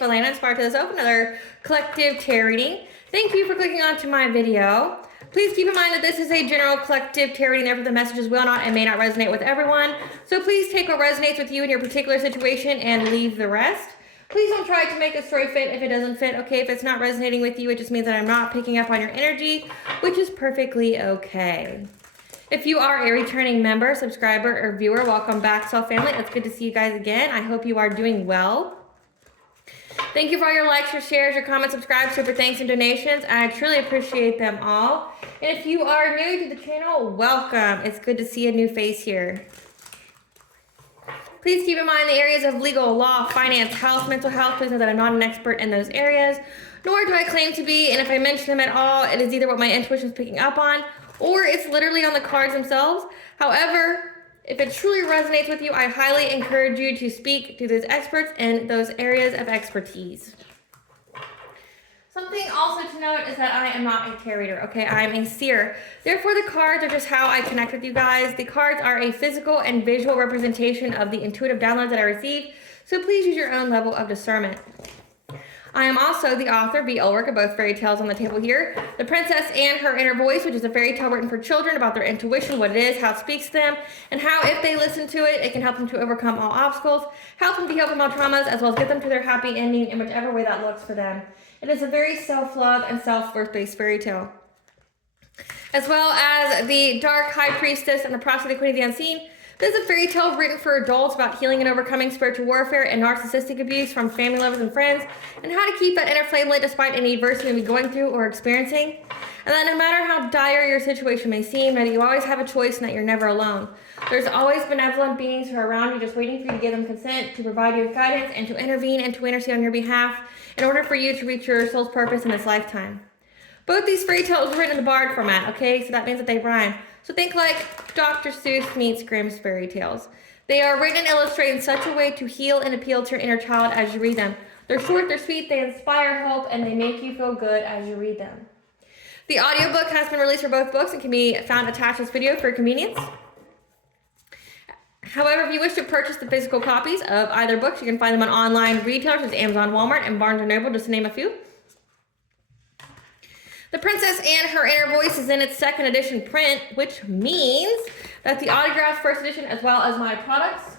Valena, inspired to this open another collective tarot reading. Thank you for clicking onto my video. Please keep in mind that this is a general collective tarot reading, therefore the messages will not and may not resonate with everyone. So please take what resonates with you in your particular situation and leave the rest. Please don't try to make a story fit if it doesn't fit. Okay, if it's not resonating with you, it just means that I'm not picking up on your energy, which is perfectly okay. If you are a returning member, subscriber, or viewer, welcome back, Soul Family. It's good to see you guys again. I hope you are doing well. Thank you for all your likes, your shares, your comments, subscribes, super thanks, and donations. I truly appreciate them all. And if you are new to the channel, welcome. It's good to see a new face here. Please keep in mind the areas of legal, law, finance, health, mental health. Please know that I'm not an expert in those areas, nor do I claim to be. And if I mention them at all, it is either what my intuition is picking up on, or it's literally on the cards themselves. However, if it truly resonates with you, I highly encourage you to speak to those experts in those areas of expertise. Something also to note is that I am not a tarot reader, okay? I'm a seer. Therefore, the cards are just how I connect with you guys. The cards are a physical and visual representation of the intuitive downloads that I receive, so please use your own level of discernment. I am also the author, B. Ulrich, of both fairy tales on the table here. The Princess and Her Inner Voice, which is a fairy tale written for children about their intuition, what it is, how it speaks to them, and how if they listen to it, it can help them to overcome all obstacles, help them to heal from all traumas, as well as get them to their happy ending in whichever way that looks for them. It is a very self-love and self-worth-based fairy tale. As well as the Dark High Priestess and the Prophecy of the Queen of the Unseen. This is a fairy tale written for adults about healing and overcoming spiritual warfare and narcissistic abuse from family lovers and friends, and how to keep that inner flame lit despite any adversity you may be going through or experiencing. And that no matter how dire your situation may seem, that you always have a choice and that you're never alone. There's always benevolent beings who are around you just waiting for you to give them consent, to provide you with guidance, and to intervene and to intercede on your behalf in order for you to reach your soul's purpose in this lifetime. Both these fairy tales were written in the bard format, okay? So that means that they rhyme. So think like Dr. Seuss meets Grimm's fairy tales. They are written and illustrated in such a way to heal and appeal to your inner child as you read them. They're short, they're sweet, they inspire hope, and they make you feel good as you read them. The audiobook has been released for both books and can be found attached to this video for convenience. However, if you wish to purchase the physical copies of either books, you can find them on online retailers such as Amazon, Walmart, and Barnes & Noble, just to name a few. The Princess and Her Inner Voice is in its second edition print, which means that the autographed first edition, as well as my products,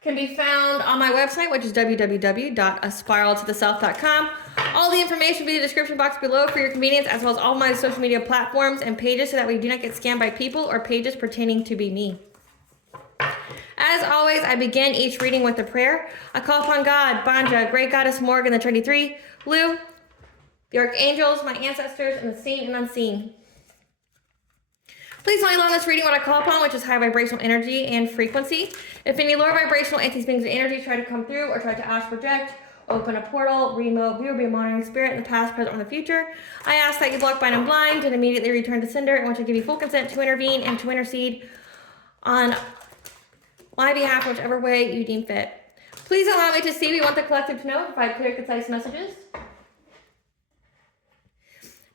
can be found on my website, which is www.aspiraltotheself.com. All the information will be in the description box below for your convenience, as well as all my social media platforms and pages, so that we do not get scammed by people or pages pretending to be me. As always, I begin each reading with a prayer. I call upon God, Banja, Great Goddess Morgan, the Trinity Three, Lou, the archangels, my ancestors, and the seen and unseen. Please don't allow this reading what I call upon, which is high vibrational energy and frequency. If any lower vibrational entities, beings, and energy try to come through or try to ask, project, open a portal, remote, view, or be a monitoring spirit in the past, present, or the future, I ask that you block, bind, and blind, and immediately return to sender, and which I give you full consent to intervene and to intercede on my behalf, whichever way you deem fit. Please allow me to see what you want the collective to know, provide clear, concise messages.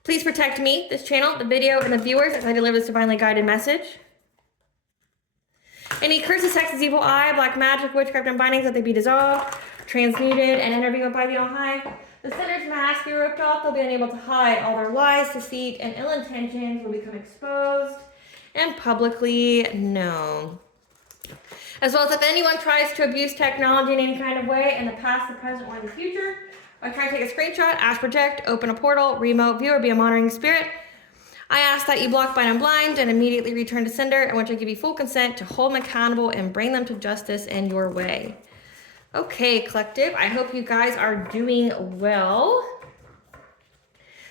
Please protect me, this channel, the video, and the viewers as I deliver this divinely guided message. Any curses, hexes, evil eye, black magic, witchcraft, and bindings, that they be dissolved, transmuted, and intervened by the All High. The sinner's mask be ripped off. They'll be unable to hide. All their lies, deceit, and ill intentions will become exposed and publicly known. As well as if anyone tries to abuse technology in any kind of way in the past, the present, or in the future, I try to take a screenshot, ask, project, open a portal, remote, view, or be a monitoring spirit. I ask that you block, bind, and blind, and immediately return to sender, in which I give you full consent to hold them accountable and bring them to justice in your way. Okay, collective, I hope you guys are doing well.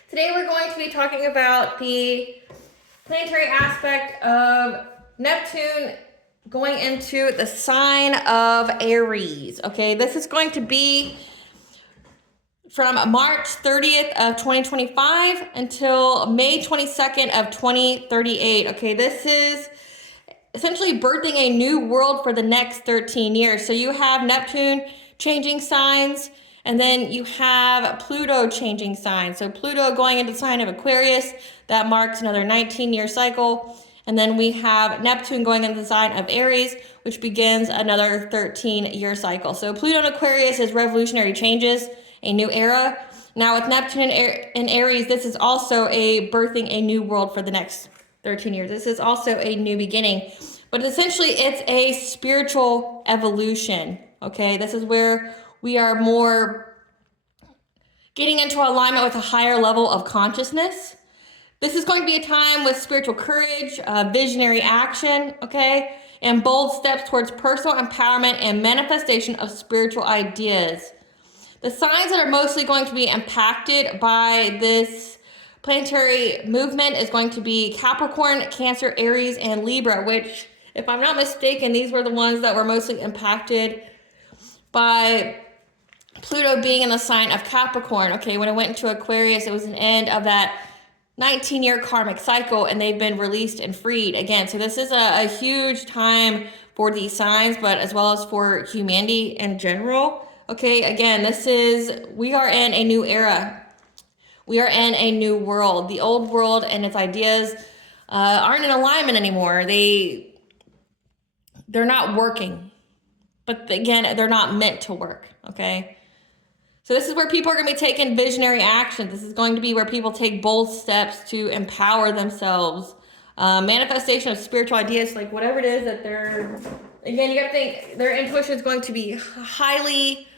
Today we're going to be talking about the planetary aspect of Neptune going into the sign of Aries. Okay, this is going to be from March 30th of 2025 until May 22nd of 2038. Okay, this is essentially birthing a new world for the next 13 years. So you have Neptune changing signs, and then you have Pluto changing signs. So Pluto going into the sign of Aquarius, that marks another 19-year cycle. And then we have Neptune going into the sign of Aries, which begins another 13-year cycle. So Pluto in Aquarius is revolutionary changes, a new era. Now with Neptune in Aries, this is also birthing a new world for the next 13 years. This is also a new beginning. But essentially, it's a spiritual evolution, okay? This is where we are more getting into alignment with a higher level of consciousness. This is going to be a time with spiritual courage, visionary action, okay? And bold steps towards personal empowerment and manifestation of spiritual ideas. The signs that are mostly going to be impacted by this planetary movement is going to be Capricorn, Cancer, Aries, and Libra, which, if I'm not mistaken, these were the ones that were mostly impacted by Pluto being in the sign of Capricorn. Okay, when it went into Aquarius, it was an end of that 19-year karmic cycle, and they've been released and freed again. So this is a huge time for these signs, but as well as for humanity in general. Okay, again, we are in a new era. We are in a new world. The old world and its ideas aren't in alignment anymore. They're not working. But again, they're not meant to work, okay? So this is where people are going to be taking visionary action. This is going to be where people take bold steps to empower themselves. Manifestation of spiritual ideas, like whatever it is that they're, again, you got to think their intuition is going to be highly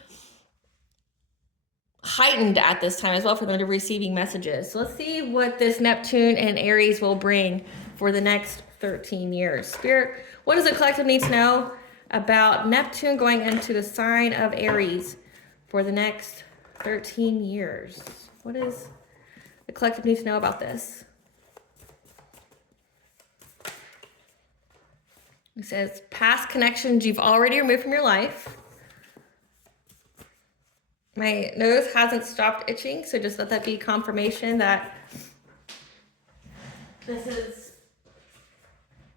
heightened at this time as well for them to receiving messages. So let's see what this Neptune and Aries will bring for the next 13 years. Spirit, what does the collective need to know about Neptune going into the sign of Aries for the next 13 years? What does the collective need to know about this? It says past connections you've already removed from your life. My nose hasn't stopped itching, so just let that be confirmation that this is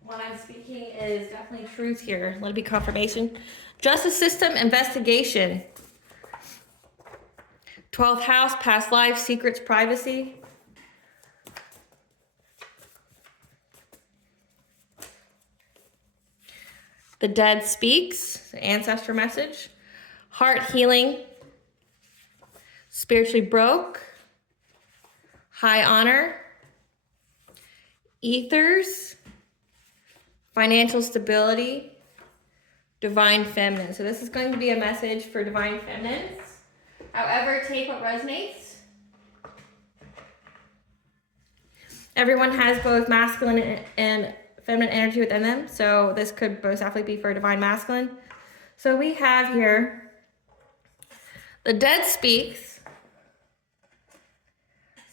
what I'm speaking is definitely truth here. Let it be confirmation. Justice system investigation. 12th house, past life, secrets, privacy. The dead speaks, ancestor message. Heart healing. Spiritually broke, high honor, ethers, financial stability, divine feminine. So this is going to be a message for divine feminines. However, take what resonates. Everyone has both masculine and feminine energy within them. So this could most definitely be for divine masculine. So we have here, the dead speaks.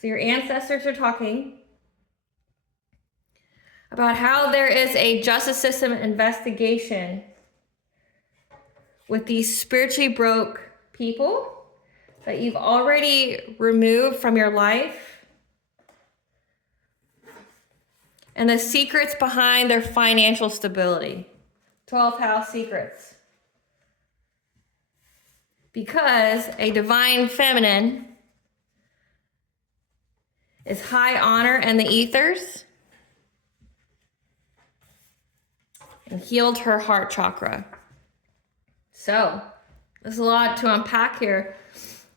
So your ancestors are talking about how there is a justice system investigation with these spiritually broke people that you've already removed from your life, and the secrets behind their financial stability. 12th house secrets. Because a divine feminine is high honor and the ethers, and healed her heart chakra. So there's a lot to unpack here,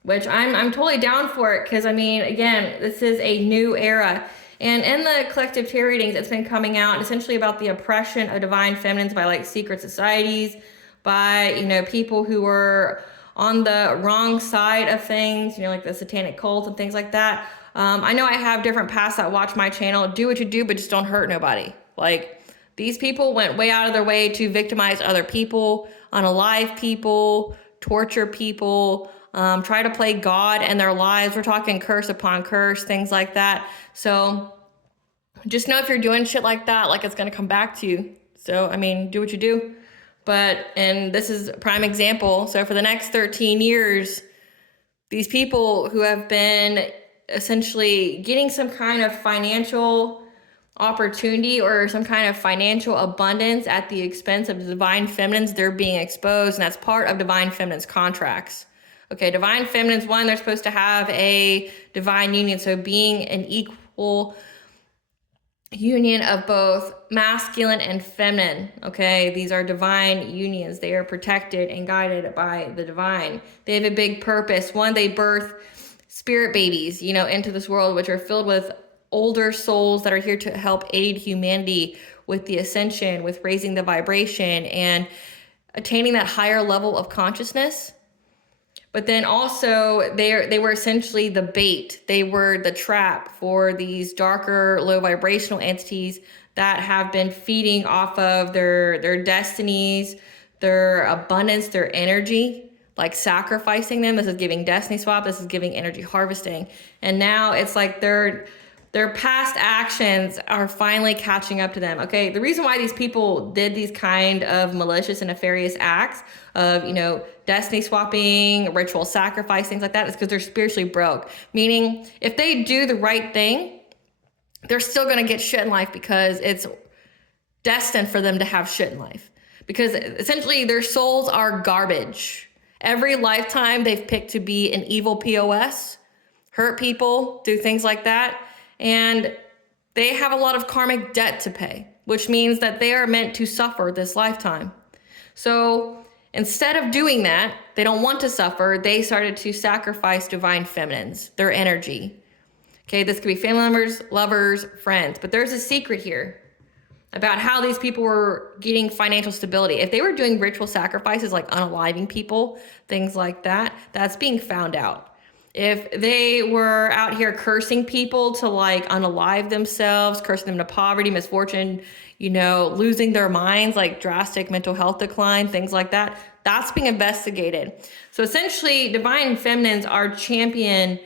which I'm totally down for it, because I mean, again, this is a new era. And in the collective tarot readings, it's been coming out essentially about the oppression of divine feminines by like secret societies, by, you know, people who were on the wrong side of things, you know, like the satanic cults and things like that. I know I have different paths that watch my channel. Do what you do, but just don't hurt nobody. Like, these people went way out of their way to victimize other people, unalive people, torture people, try to play God in their lives. We're talking curse upon curse, things like that. So just know if you're doing shit like that, like, it's going to come back to you. So, I mean, do what you do. And this is a prime example. So for the next 13 years, these people who have been essentially getting some kind of financial opportunity or some kind of financial abundance at the expense of the divine feminines, they're being exposed, and that's part of divine feminines contracts. Okay, divine feminines, one, they're supposed to have a divine union, so being an equal union of both masculine and feminine. Okay, these are divine unions. They are protected and guided by the divine. They have a big purpose. One, they birth spirit babies, you know, into this world, which are filled with older souls that are here to help aid humanity with the ascension, with raising the vibration and attaining that higher level of consciousness. But then also they were essentially the bait. They were the trap for these darker, low vibrational entities that have been feeding off of their destinies, their abundance, their energy, like sacrificing them. This is giving destiny swap. This is giving energy harvesting. And now it's like their past actions are finally catching up to them. Okay, the reason why these people did these kind of malicious and nefarious acts of, you know, destiny swapping, ritual sacrifice, things like that, is because they're spiritually broke. Meaning, if they do the right thing, they're still going to get shit in life because it's destined for them to have shit in life. Because essentially, their souls are garbage. Every lifetime they've picked to be an evil POS, hurt people, do things like that. And they have a lot of karmic debt to pay, which means that they are meant to suffer this lifetime. So instead of doing that, they don't want to suffer. They started to sacrifice divine feminines, their energy. Okay, this could be family members, lovers, friends. But there's a secret here about how these people were getting financial stability. If they were doing ritual sacrifices like unaliving people, things like that, that's being found out. If they were out here cursing people to like unalive themselves, cursing them to poverty, misfortune, you know, losing their minds, like drastic mental health decline, things like that, that's being investigated. So essentially, divine feminines are championing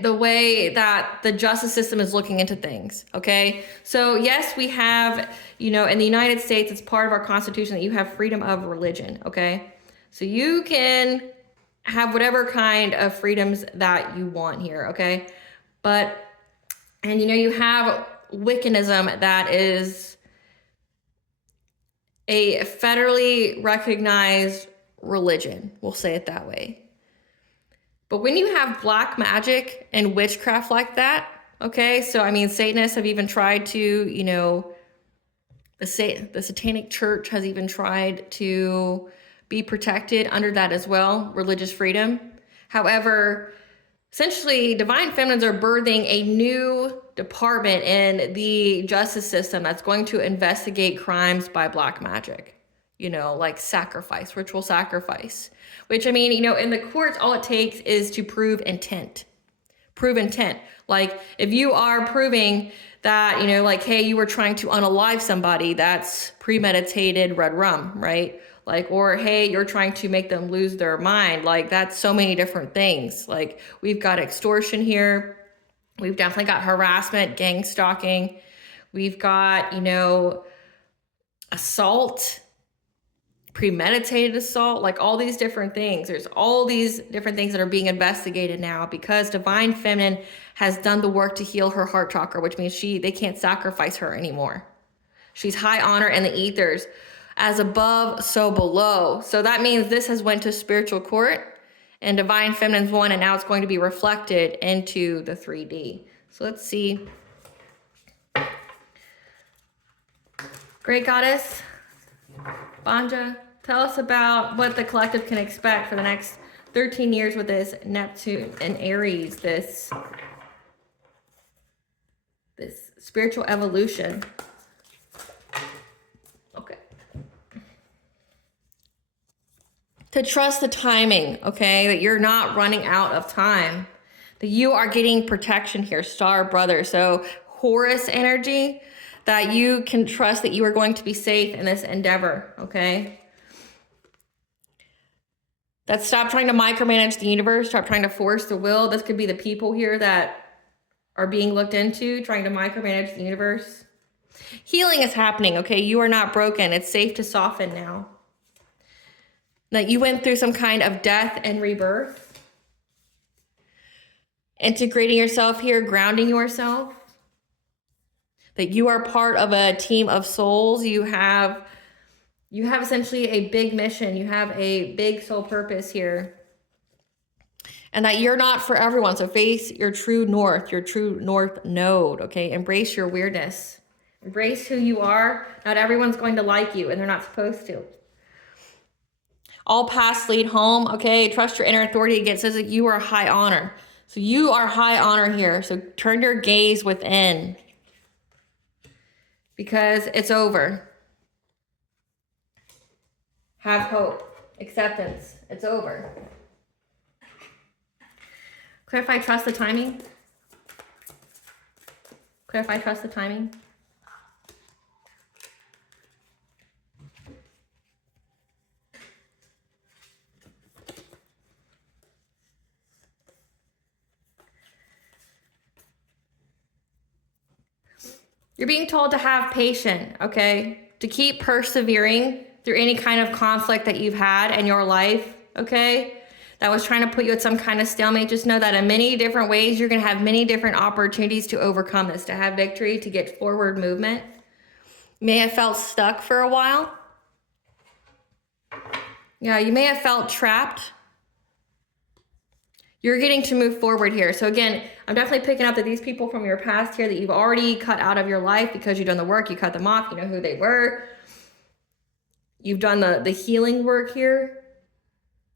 the way that the justice system is looking into things. Okay. So yes, we have, you know, in the United States, it's part of our Constitution that you have freedom of religion. Okay. So you can have whatever kind of freedoms that you want here, okay? But, and you know, you have Wiccanism that is a federally recognized religion, we'll say it that way. But when you have black magic and witchcraft like that, okay, so I mean, Satanists have even tried to, you know, the Satanic Church has even tried to be protected under that as well, religious freedom. However, essentially, divine feminines are birthing a new department in the justice system that's going to investigate crimes by black magic, you know, like sacrifice, ritual sacrifice, which I mean, you know, in the courts, all it takes is to prove intent. Prove intent. Like if you are proving that, you know, like, hey, you were trying to unalive somebody, that's premeditated red rum, right? Like, or hey, you're trying to make them lose their mind. Like that's so many different things. Like we've got extortion here. We've definitely got harassment, gang stalking. We've got, you know, assault, premeditated assault, like all these different things. There's all these different things that are being investigated now because divine feminine has done the work to heal her heart chakra, which means they can't sacrifice her anymore. She's high honor in the ethers. As above, so below. So that means this has went to spiritual court and divine feminine's won, and now it's going to be reflected into the 3D. So let's see. Great Goddess, Banja, tell us about what the collective can expect for the next 13 years with this Neptune and Aries, this spiritual evolution. Okay. To trust the timing, okay? That you're not running out of time. That you are getting protection here, Star Brother. So Horus energy, that you can trust that you are going to be safe in this endeavor, okay? That stop trying to micromanage the universe, stop trying to force the will. This could be the people here that are being looked into, trying to micromanage the universe. Healing is happening, okay? You are not broken. It's safe to soften now. That you went through some kind of death and rebirth. Integrating yourself here, grounding yourself. That you are part of a team of souls. You have essentially a big mission. You have a big soul purpose here. and that you're not for everyone. So face your true north node, okay? Embrace your weirdness. Embrace who you are. Not everyone's going to like you, and they're not supposed to. All paths lead home, okay? Trust your inner authority. Again, it says that you are high honor. So you are high honor here. So turn your gaze within, because it's over. Have hope. Acceptance. It's over. Clarify, trust the timing. Clarify, trust the timing. You're being told to have patience, okay? To keep persevering through any kind of conflict that you've had in your life, okay? That was trying to put you at some kind of stalemate. Just know that in many different ways, you're going to have many different opportunities to overcome this, to have victory, to get forward movement. You may have felt stuck for a while. Yeah, you may have felt trapped. You're getting to move forward here. So again, I'm definitely picking up that these people from your past here that you've already cut out of your life because you've done the work, you cut them off, you know who they were. You've done the healing work here.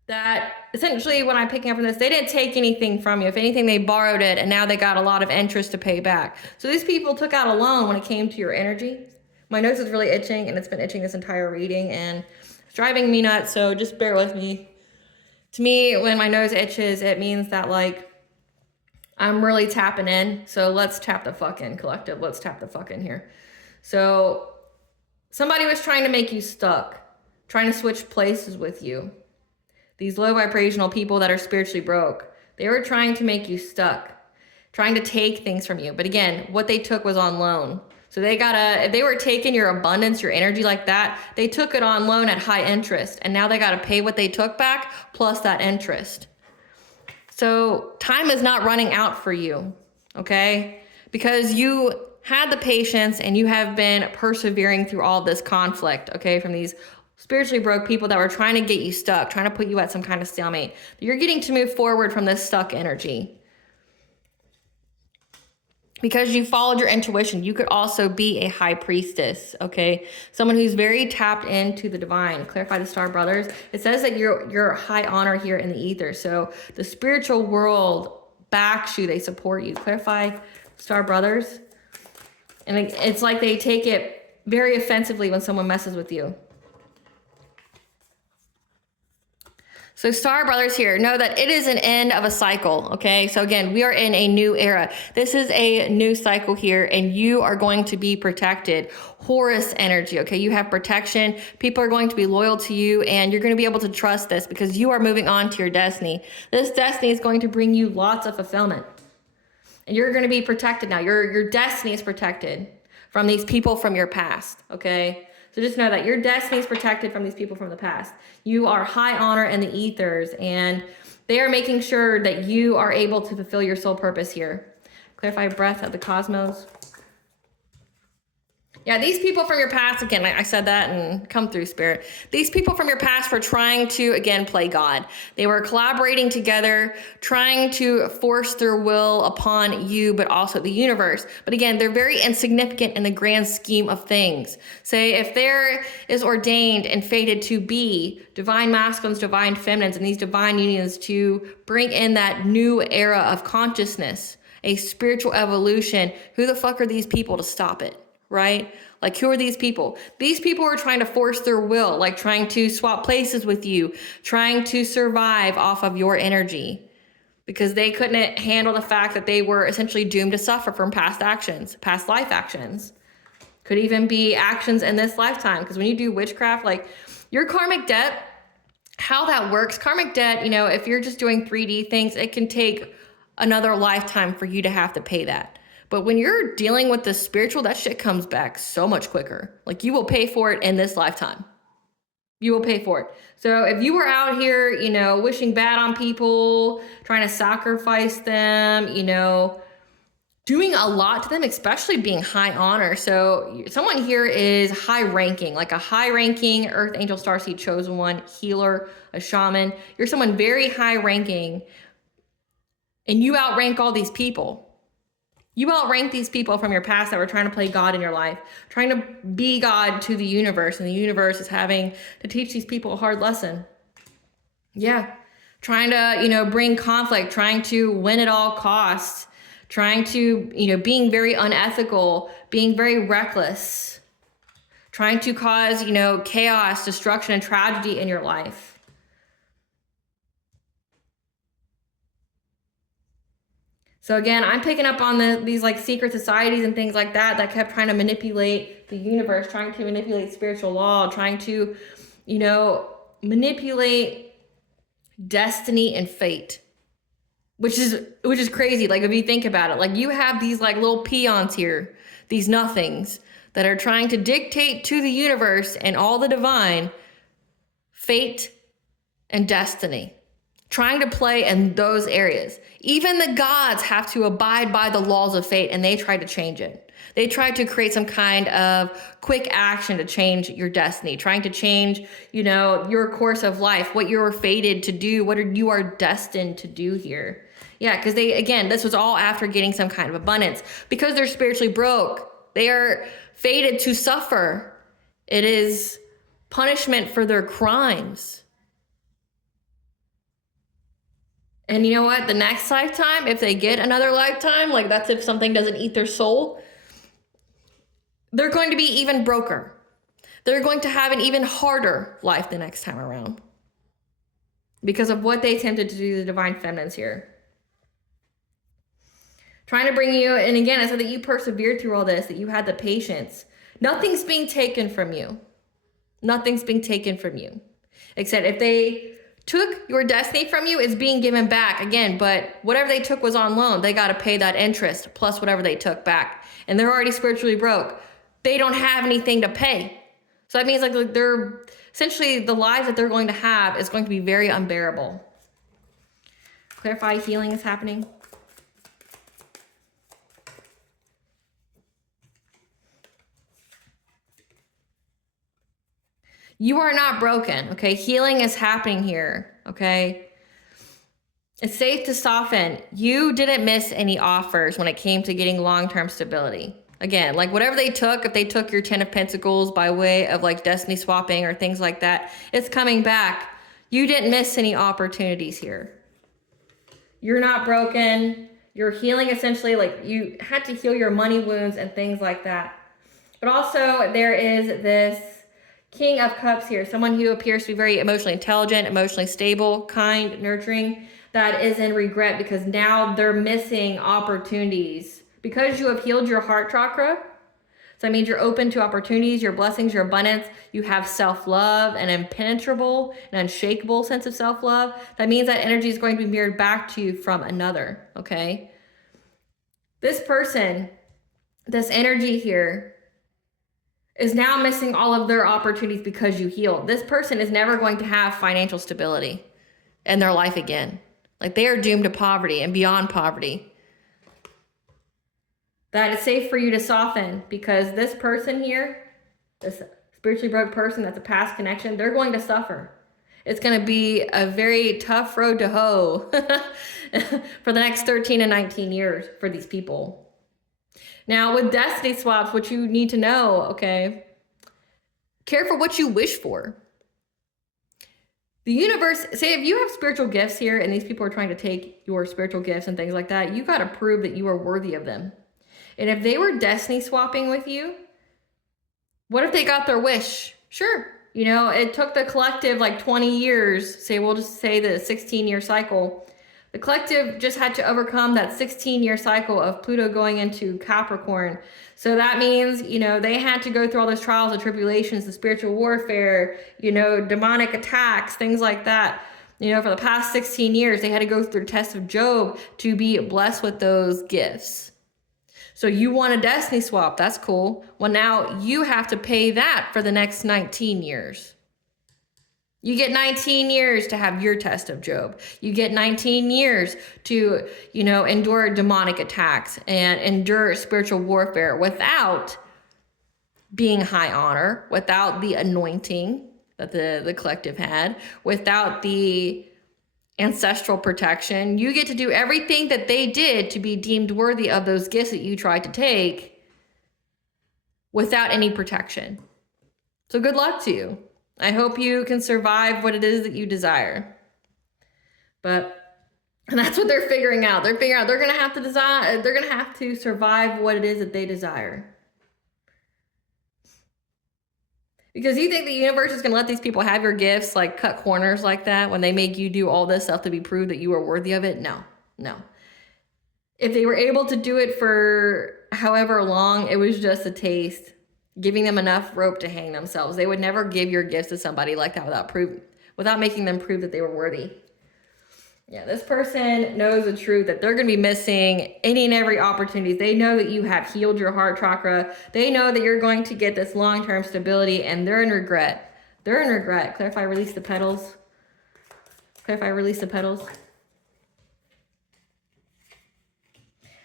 That essentially, when I'm picking up from this, they didn't take anything from you. If anything, they borrowed it, and now they got a lot of interest to pay back. So these people took out a loan when it came to your energy. My nose is really itching, and it's been itching this entire reading, and it's driving me nuts, so just bear with me. To me, when my nose itches, it means that, like, I'm really tapping in. So let's tap the fuck in, collective. Let's tap the fuck in here. So somebody was trying to make you stuck, trying to switch places with you. These low vibrational people that are spiritually broke, they were trying to make you stuck, trying to take things from you. But again, what they took was on loan. So if they were taking your abundance, your energy like that, they took it on loan at high interest. And now they got to pay what they took back plus that interest. So time is not running out for you, okay? Because you had the patience and you have been persevering through all this conflict, okay? From these spiritually broke people that were trying to get you stuck, trying to put you at some kind of stalemate. You're getting to move forward from this stuck energy. Because you followed your intuition, you could also be a high priestess, okay? Someone who's very tapped into the divine. Clarify the star brothers. It says that you're high honor here in the ether. So the spiritual world backs you, they support you. Clarify star brothers. And it's like they take it very offensively when someone messes with you. So star brothers here, know that it is an end of a cycle, okay? So again, we are in a new era. This is a new cycle here, and you are going to be protected. Horus energy, okay? You have protection. People are going to be loyal to you, and you're going to be able to trust this because you are moving on to your destiny. This destiny is going to bring you lots of fulfillment. And you're going to be protected now. Your destiny is protected from these people from your past, okay? So just know that your destiny is protected from these people from the past. You are high honor in the ethers, and they are making sure that you are able to fulfill your soul purpose here. Clarify breath of the cosmos. Yeah, these people from your past, again, I said that and come through, Spirit. These people from your past were trying to, again, play God. They were collaborating together, trying to force their will upon you, but also the universe. But again, they're very insignificant in the grand scheme of things. Say, if there is ordained and fated to be divine masculines, divine feminines, and these divine unions to bring in that new era of consciousness, a spiritual evolution, who the fuck are these people to stop it? Right? Like, who are these people? These people are trying to force their will, like trying to swap places with you, trying to survive off of your energy because they couldn't handle the fact that they were essentially doomed to suffer from past actions, past life actions. Could even be actions in this lifetime. Because when you do witchcraft, like your karmic debt, how that works, karmic debt, you know, if you're just doing 3D things, it can take another lifetime for you to have to pay that. But when you're dealing with the spiritual, that shit comes back so much quicker. Like, you will pay for it in this lifetime. You will pay for it. So if you were out here, you know, wishing bad on people, trying to sacrifice them, you know, doing a lot to them, especially being high honor. So someone here is high ranking, like a high ranking Earth Angel Starseed Chosen One, healer, a shaman. You're someone very high ranking, And you outrank all these people. You outrank these people from your past that were trying to play God in your life, trying to be God to the universe, and the universe is having to teach these people a hard lesson. Yeah. Trying to, bring conflict, trying to win at all costs, trying to, being very unethical, being very reckless, trying to cause, chaos, destruction, and tragedy in your life. So again, I'm picking up on these like secret societies and things like that kept trying to manipulate the universe, trying to manipulate spiritual law, trying to, manipulate destiny and fate, which is crazy. Like if you think about it, like you have these like little peons here, these nothings that are trying to dictate to the universe and all the divine fate and destiny, trying to play in those areas. Even the gods have to abide by the laws of fate, and they try to change it. They try to create some kind of quick action to change your destiny, trying to change, your course of life, what you're fated to do, what you are destined to do here. Yeah, because this was all after getting some kind of abundance. Because they're spiritually broke, they are fated to suffer. It is punishment for their crimes. And you know what? The next lifetime, if they get another lifetime, like that's if something doesn't eat their soul, they're going to be even broker. They're going to have an even harder life the next time around because of what they attempted to do to the divine feminines here. Trying to bring you, and again, I said that you persevered through all this, that you had the patience. Nothing's being taken from you. Nothing's being taken from you. Except if they took your destiny from you, it's being given back again, but whatever they took was on loan. They got to pay that interest plus whatever they took back. And they're already spiritually broke. They don't have anything to pay. So that means like they're essentially the lives that they're going to have is going to be very unbearable. Clarify healing is happening. You are not broken, okay? Healing is happening here, okay? It's safe to soften. You didn't miss any offers when it came to getting long-term stability. Again, like whatever they took, if they took your 10 of Pentacles by way of like destiny swapping or things like that, it's coming back. You didn't miss any opportunities here. You're not broken. You're healing essentially, like you had to heal your money wounds and things like that. But also there is this King of Cups here, someone who appears to be very emotionally intelligent, emotionally stable, kind, nurturing, that is in regret because now they're missing opportunities. Because you have healed your heart chakra, so that means you're open to opportunities, your blessings, your abundance. You have self-love, an impenetrable and unshakable sense of self-love. That means that energy is going to be mirrored back to you from another, okay? This person, this energy here, is now missing all of their opportunities because you healed. This person is never going to have financial stability in their life again. Like they are doomed to poverty and beyond poverty. That it's safe for you to soften because this person here, this spiritually broke person that's a past connection, they're going to suffer. It's going to be a very tough road to hoe for the next 13 and 19 years for these people. Now, with destiny swaps, what you need to know, okay, care for what you wish for. The universe, say if you have spiritual gifts here and these people are trying to take your spiritual gifts and things like that, you got to prove that you are worthy of them. And if they were destiny swapping with you, what if they got their wish? Sure. It took the collective like 20 years, we'll just say the 16-year cycle. The collective just had to overcome that 16-year cycle of Pluto going into Capricorn. So that means, they had to go through all those trials and tribulations, the spiritual warfare, demonic attacks, things like that. For the past 16 years, they had to go through the test of Job to be blessed with those gifts. So you want a destiny swap, that's cool. Well, now you have to pay that for the next 19 years. You get 19 years to have your test of Job. You get 19 years to, endure demonic attacks and endure spiritual warfare without being high honor, without the anointing that the collective had, without the ancestral protection. You get to do everything that they did to be deemed worthy of those gifts that you tried to take without any protection. So good luck to you. I hope you can survive what it is that you desire. And that's what they're figuring out. They're figuring out they're going to have to design, they're going to have to survive what it is that they desire. Because you think the universe is going to let these people have your gifts, like cut corners like that, when they make you do all this stuff to be proved that you are worthy of it? No, no. If they were able to do it for however long, it was just a taste, giving them enough rope to hang themselves. They would never give your gifts to somebody like that without making them prove that they were worthy. Yeah, this person knows the truth that they're going to be missing any and every opportunity. They know that you have healed your heart chakra. They know that you're going to get this long-term stability, and they're in regret. They're in regret. Clarify, release the petals. Clarify, release the petals.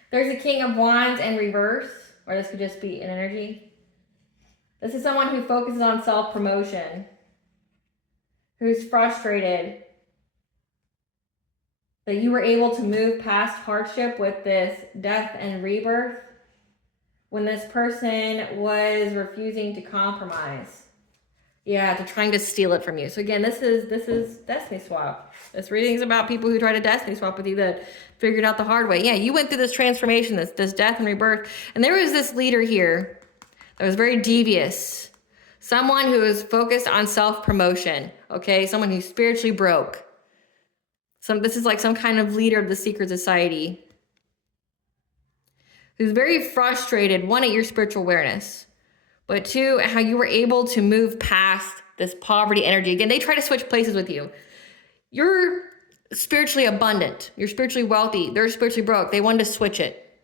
There's a King of Wands in reverse, or this could just be an energy. This is someone who focuses on self-promotion, who's frustrated that you were able to move past hardship with this death and rebirth when this person was refusing to compromise. Yeah, to trying to steal it from you. So again, this is destiny swap. This reading is about people who try to destiny swap with you that figured out the hard way. Yeah, you went through this transformation, this death and rebirth, and there was this leader here that was very devious. Someone who was focused on self-promotion, okay? Someone who's spiritually broke. This is like some kind of leader of the secret society who's very frustrated, one, at your spiritual awareness, but two, how you were able to move past this poverty energy. Again, they try to switch places with you. You're spiritually abundant. You're spiritually wealthy. They're spiritually broke. They wanted to switch it.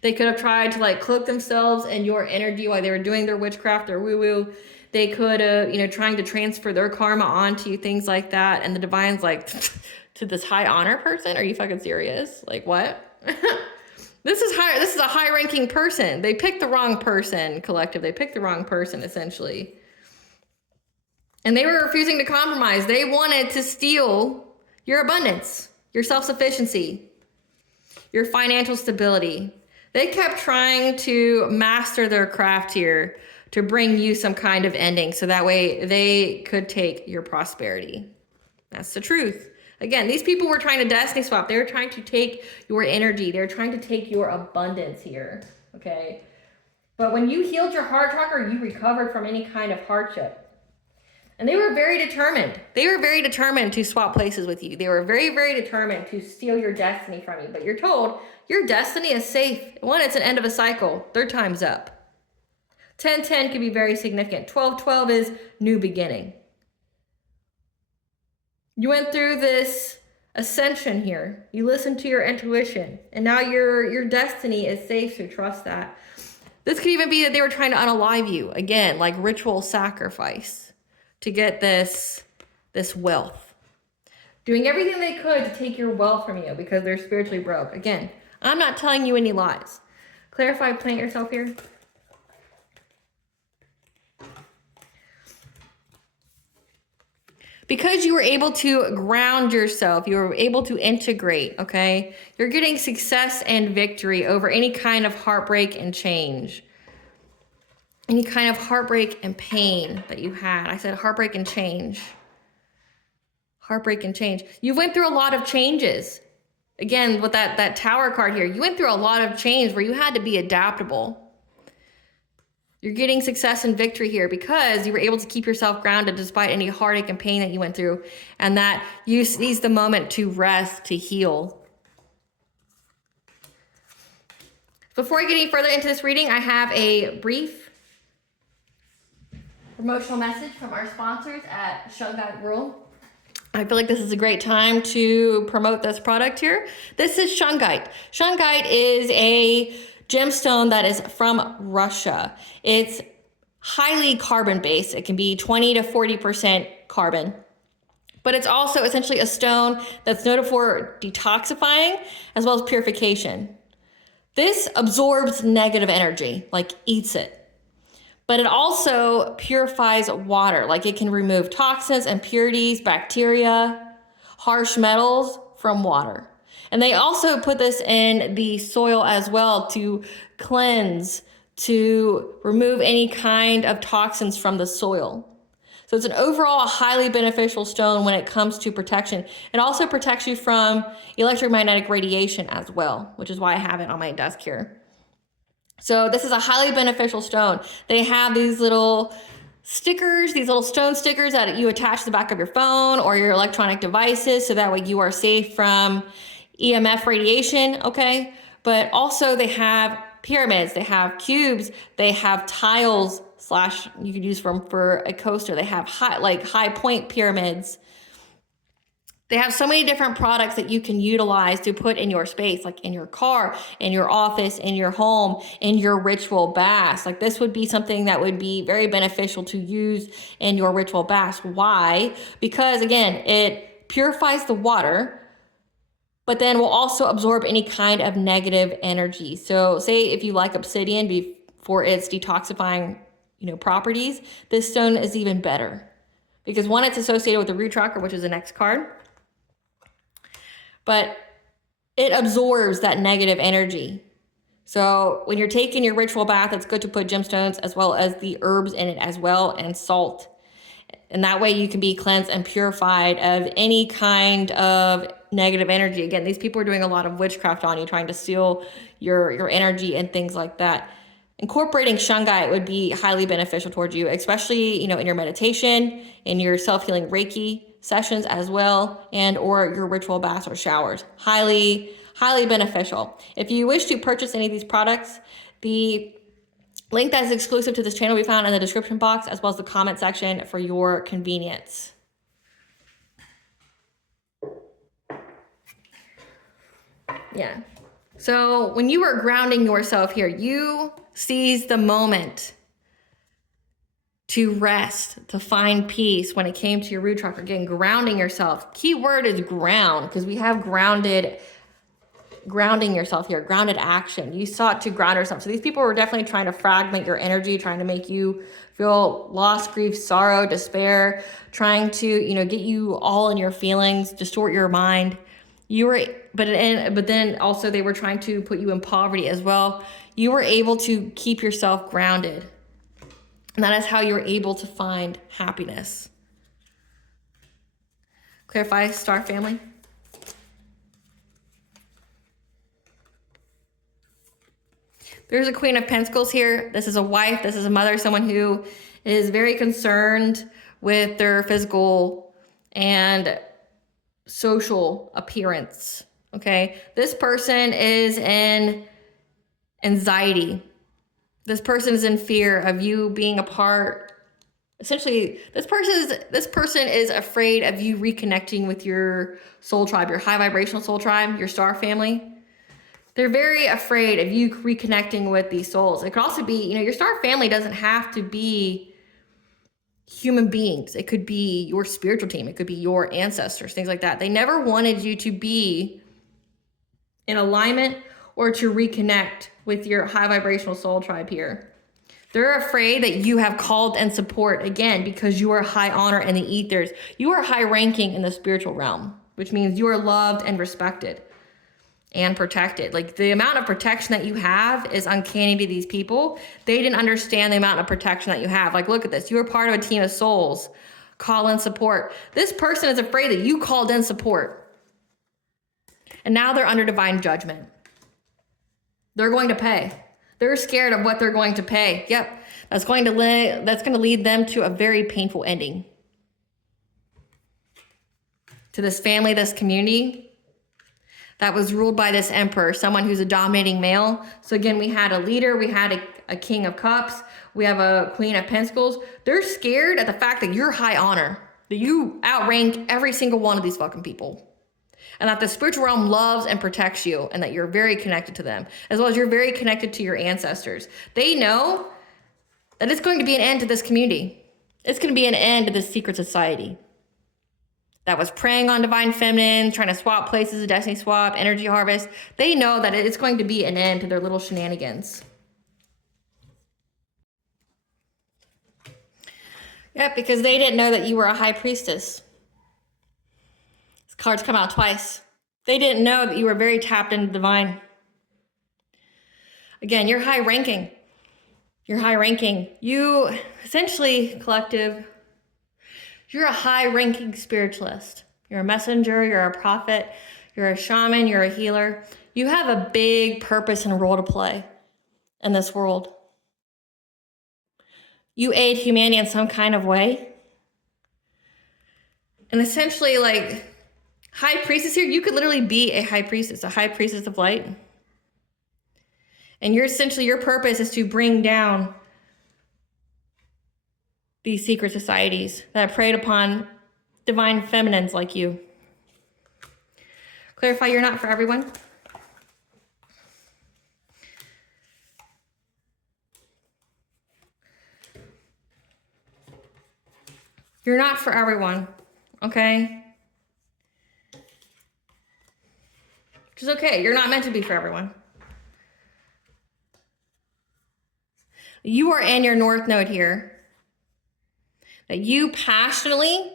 They could have tried to like cloak themselves in your energy while they were doing their witchcraft or woo-woo. They could have, trying to transfer their karma onto you, things like that. And the divine's like, to this high honor person? Are you fucking serious? Like, what? This is a high-ranking person. They picked the wrong person, collective. They picked the wrong person, essentially. And they were refusing to compromise. They wanted to steal your abundance, your self-sufficiency, your financial stability. They kept trying to master their craft here to bring you some kind of ending so that way they could take your prosperity. That's the truth. Again, these people were trying to destiny swap. They were trying to take your energy. They were trying to take your abundance here, okay? But when you healed your heart chakra, you recovered from any kind of hardship. And they were very determined. They were very determined to swap places with you. They were very, very determined to steal your destiny from you. But you're told your destiny is safe. One, it's an end of a cycle. Their time's up. 10-10 can be very significant. 12-12 is new beginning. You went through this ascension here. You listened to your intuition. And now your destiny is safe, so trust that. This could even be that they were trying to unalive you. Again, like ritual sacrifice to get this wealth. Doing everything they could to take your wealth from you because they're spiritually broke. Again, I'm not telling you any lies. Clarify, plant yourself here. Because you were able to ground yourself, you were able to integrate, okay? You're getting success and victory over any kind of heartbreak and change. Any kind of heartbreak and pain that you had. I said heartbreak and change. Heartbreak and change. You went through a lot of changes. Again, with that tower card here, you went through a lot of change where you had to be adaptable. You're getting success and victory here because you were able to keep yourself grounded despite any heartache and pain that you went through, and that you seized the moment to rest, to heal. Before I get any further into this reading, I have a brief promotional message from our sponsors at Shungite Worlds. I feel like this is a great time to promote this product here. This is Shungite. Shungite is a gemstone that is from Russia. It's highly carbon-based. It can be 20 to 40% carbon. But it's also essentially a stone that's noted for detoxifying as well as purification. This absorbs negative energy, like eats it. But it also purifies water, like it can remove toxins, impurities, bacteria, harsh metals from water. And they also put this in the soil as well to cleanse, to remove any kind of toxins from the soil. So it's an overall highly beneficial stone when it comes to protection. It also protects you from electromagnetic radiation as well, which is why I have it on my desk here. So this is a highly beneficial stone. They have these little stickers, these little stone stickers that you attach to the back of your phone or your electronic devices, so that way you are safe from EMF radiation, okay? But also they have pyramids, they have cubes, they have tiles slash you could use for a coaster. They have high point pyramids. They have so many different products that you can utilize to put in your space, like in your car, in your office, in your home, in your ritual baths. Like this would be something that would be very beneficial to use in your ritual baths. Why? Because again, it purifies the water, but then will also absorb any kind of negative energy. So say if you like obsidian for its detoxifying, properties, this stone is even better. Because one, it's associated with the root chakra, which is the next card. But it absorbs that negative energy. So when you're taking your ritual bath, it's good to put gemstones as well as the herbs in it as well, and salt. And that way you can be cleansed and purified of any kind of negative energy. Again, these people are doing a lot of witchcraft on you, trying to steal your energy and things like that. Incorporating Shungite would be highly beneficial towards you, especially, in your meditation, in your self-healing Reiki sessions as well, and or your ritual baths or showers. Highly, highly beneficial. If you wish to purchase any of these products, the link that is exclusive to this channel will be found in the description box, as well as the comment section for your convenience. Yeah. So when you are grounding yourself here, you seize the moment to rest, to find peace when it came to your root chakra. Again, grounding yourself. Key word is ground, because we have grounding yourself here, grounded action. You sought to ground yourself. So these people were definitely trying to fragment your energy, trying to make you feel loss, grief, sorrow, despair, trying to, get you all in your feelings, distort your mind. But then also they were trying to put you in poverty as well. You were able to keep yourself grounded. And that is how you were able to find happiness. Clarify, star family. There's a Queen of Pentacles here. This is a wife. This is a mother, someone who is very concerned with their physical and social appearance. Okay. This person is in anxiety. This person is in fear of you being a part. Essentially, this person is afraid of you reconnecting with your soul tribe, your high vibrational soul tribe, your star family. They're very afraid of you reconnecting with these souls. It could also be, your star family doesn't have to be human beings. It could be your spiritual team. It could be your ancestors, things like that. They never wanted you to be in alignment or to reconnect with your high vibrational soul tribe here. They're afraid that you have called and support, again, because you are high honor in the ethers. You are high ranking in the spiritual realm, which means you are loved and respected and protected. Like the amount of protection that you have is uncanny to these people. They didn't understand the amount of protection that you have. Like, look at this. You are part of a team of souls. Call in support. This person is afraid that you called in support. And now they're under divine judgment. They're going to pay. They're scared of what they're going to pay. Yep. That's going to lead them to a very painful ending. To this family, this community that was ruled by this emperor, someone who's a dominating male. So again, we had a leader, we had a king of cups, we have a queen of pentacles. They're scared at the fact that you're high honor, that you outrank every single one of these fucking people. And that the spiritual realm loves and protects you, and that you're very connected to them, as well as you're very connected to your ancestors. They know that it's going to be an end to this community. It's going to be an end to this secret society that was preying on divine feminine, trying to swap places, a destiny swap, energy harvest. They know that it's going to be an end to their little shenanigans. Yeah, because they didn't know that you were a high priestess. Cards come out twice. They didn't know that you were very tapped into divine. Again, you're high ranking. You're high ranking. You essentially, collective, you're a high ranking spiritualist. You're a messenger, you're a prophet, you're a shaman, you're a healer. You have a big purpose and role to play in this world. You aid humanity in some kind of way. And essentially, like, high priestess here, you could literally be a high priestess of light. And your purpose is to bring down these secret societies that preyed upon divine feminines like you. Clarify, you're not for everyone. You're not for everyone, okay? Which is okay. You're not meant to be for everyone. You are in your North Node here. That you passionately,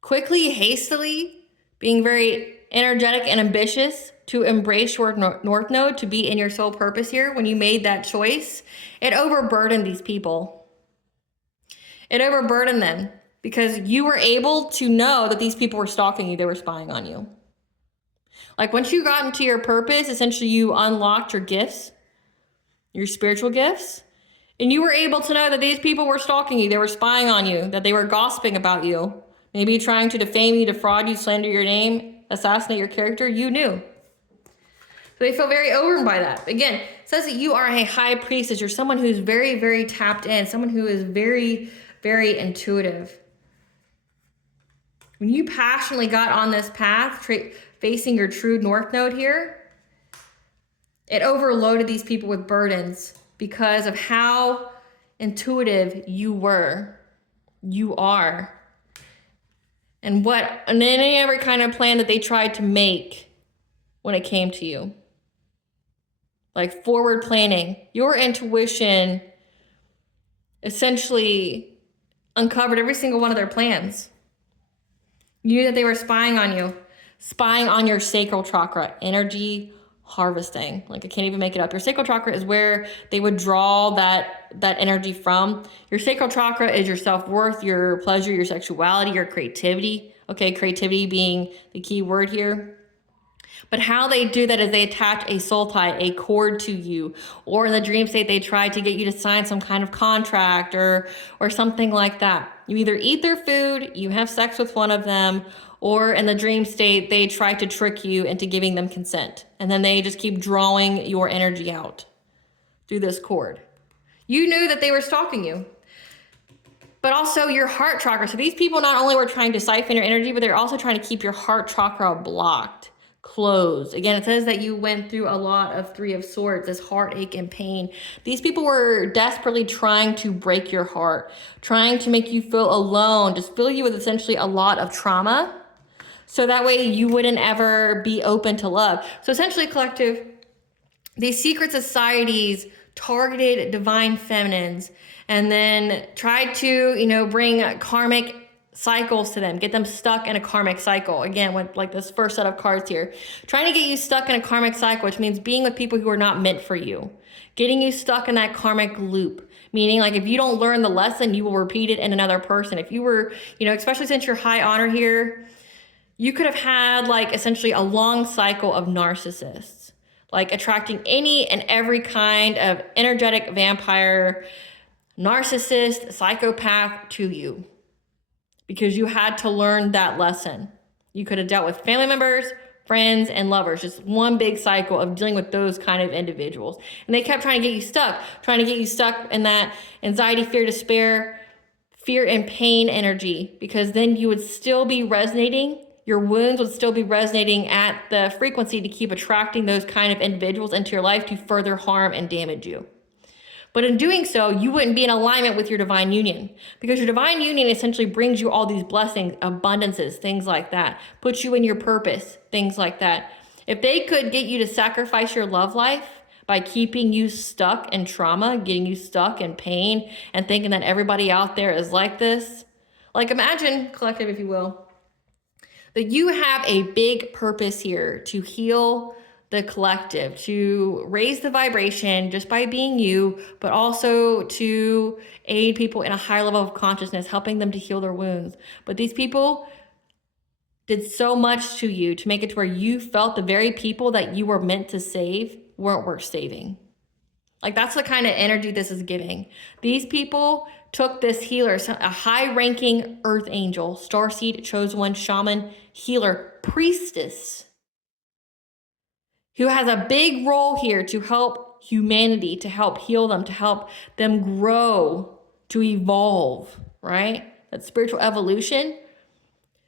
quickly, hastily, being very energetic and ambitious to embrace your North Node, to be in your soul purpose here, when you made that choice, it overburdened these people. It overburdened them because you were able to know that these people were stalking you, they were spying on you. Like, once you got into your purpose, essentially you unlocked your gifts, your spiritual gifts, and you were able to know that these people were stalking you, they were spying on you, that they were gossiping about you, maybe trying to defame you, defraud you, slander your name, assassinate your character. You knew. So they feel very overwhelmed by that. Again, it says that you are a high priestess. You're someone who's very, very tapped in, someone who is very, very intuitive. When you passionately got on this path, facing your true North Node here, it overloaded these people with burdens because of how intuitive you were, you are, and any every kind of plan that they tried to make when it came to you. Like forward planning, your intuition essentially uncovered every single one of their plans. You knew that they were spying on you, spying on your sacral chakra, energy harvesting. Like, I can't even make it up. Your sacral chakra is where they would draw that energy from. Your sacral chakra is your self-worth, your pleasure, your sexuality, your creativity. Okay, creativity being the key word here. But how they do that is they attach a soul tie, a cord to you, or in the dream state, they try to get you to sign some kind of contract or something like that. You either eat their food, you have sex with one of them, or in the dream state, they try to trick you into giving them consent. And then they just keep drawing your energy out through this cord. You knew that they were stalking you, but also your heart chakra. So these people not only were trying to siphon your energy, but they're also trying to keep your heart chakra blocked, closed. Again, it says that you went through a lot of Three of Swords, this heartache and pain. These people were desperately trying to break your heart, trying to make you feel alone, just fill you with essentially a lot of trauma. So that way you wouldn't ever be open to love. So essentially, collective, these secret societies targeted divine feminines and then tried to, bring karmic cycles to them, get them stuck in a karmic cycle. Again, with like this first set of cards here, trying to get you stuck in a karmic cycle, which means being with people who are not meant for you, getting you stuck in that karmic loop. Meaning, like, if you don't learn the lesson, you will repeat it in another person. If you were, especially since you're high honor here, you could have had like essentially a long cycle of narcissists, like attracting any and every kind of energetic vampire, narcissist, psychopath to you, because you had to learn that lesson. You could have dealt with family members, friends, and lovers, just one big cycle of dealing with those kind of individuals. And they kept trying to get you stuck in that anxiety, fear, despair, fear and pain energy, because then you would still be resonating. Your wounds would still be resonating at the frequency to keep attracting those kind of individuals into your life to further harm and damage you. But in doing so, you wouldn't be in alignment with your divine union, because your divine union essentially brings you all these blessings, abundances, things like that, puts you in your purpose, things like that. If they could get you to sacrifice your love life by keeping you stuck in trauma, getting you stuck in pain, and thinking that everybody out there is like this, like, imagine, collective, if you will, That you have a big purpose here to heal the collective, to raise the vibration just by being you, but also to aid people in a higher level of consciousness, helping them to heal their wounds. But these people did so much to you to make it to where you felt the very people that you were meant to save weren't worth saving. Like, that's the kind of energy this is giving. These people took this healer, a high-ranking earth angel, starseed, chosen one, shaman, healer, priestess, who has a big role here to help humanity, to help heal them, to help them grow, to evolve, right? That spiritual evolution.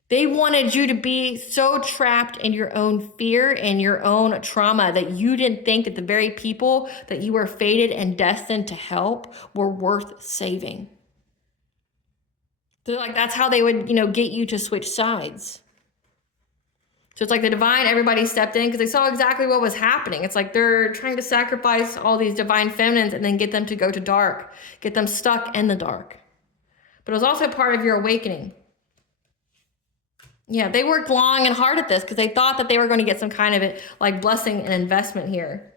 They wanted you to be so trapped in your own fear and your own trauma that you didn't think that the very people that you were fated and destined to help were worth saving. So like, that's how they would, get you to switch sides. So it's like the divine, everybody stepped in because they saw exactly what was happening. It's like they're trying to sacrifice all these divine feminines and then get them to go to dark, get them stuck in the dark. But it was also part of your awakening. Yeah, they worked long and hard at this because they thought that they were going to get some kind of blessing and investment here.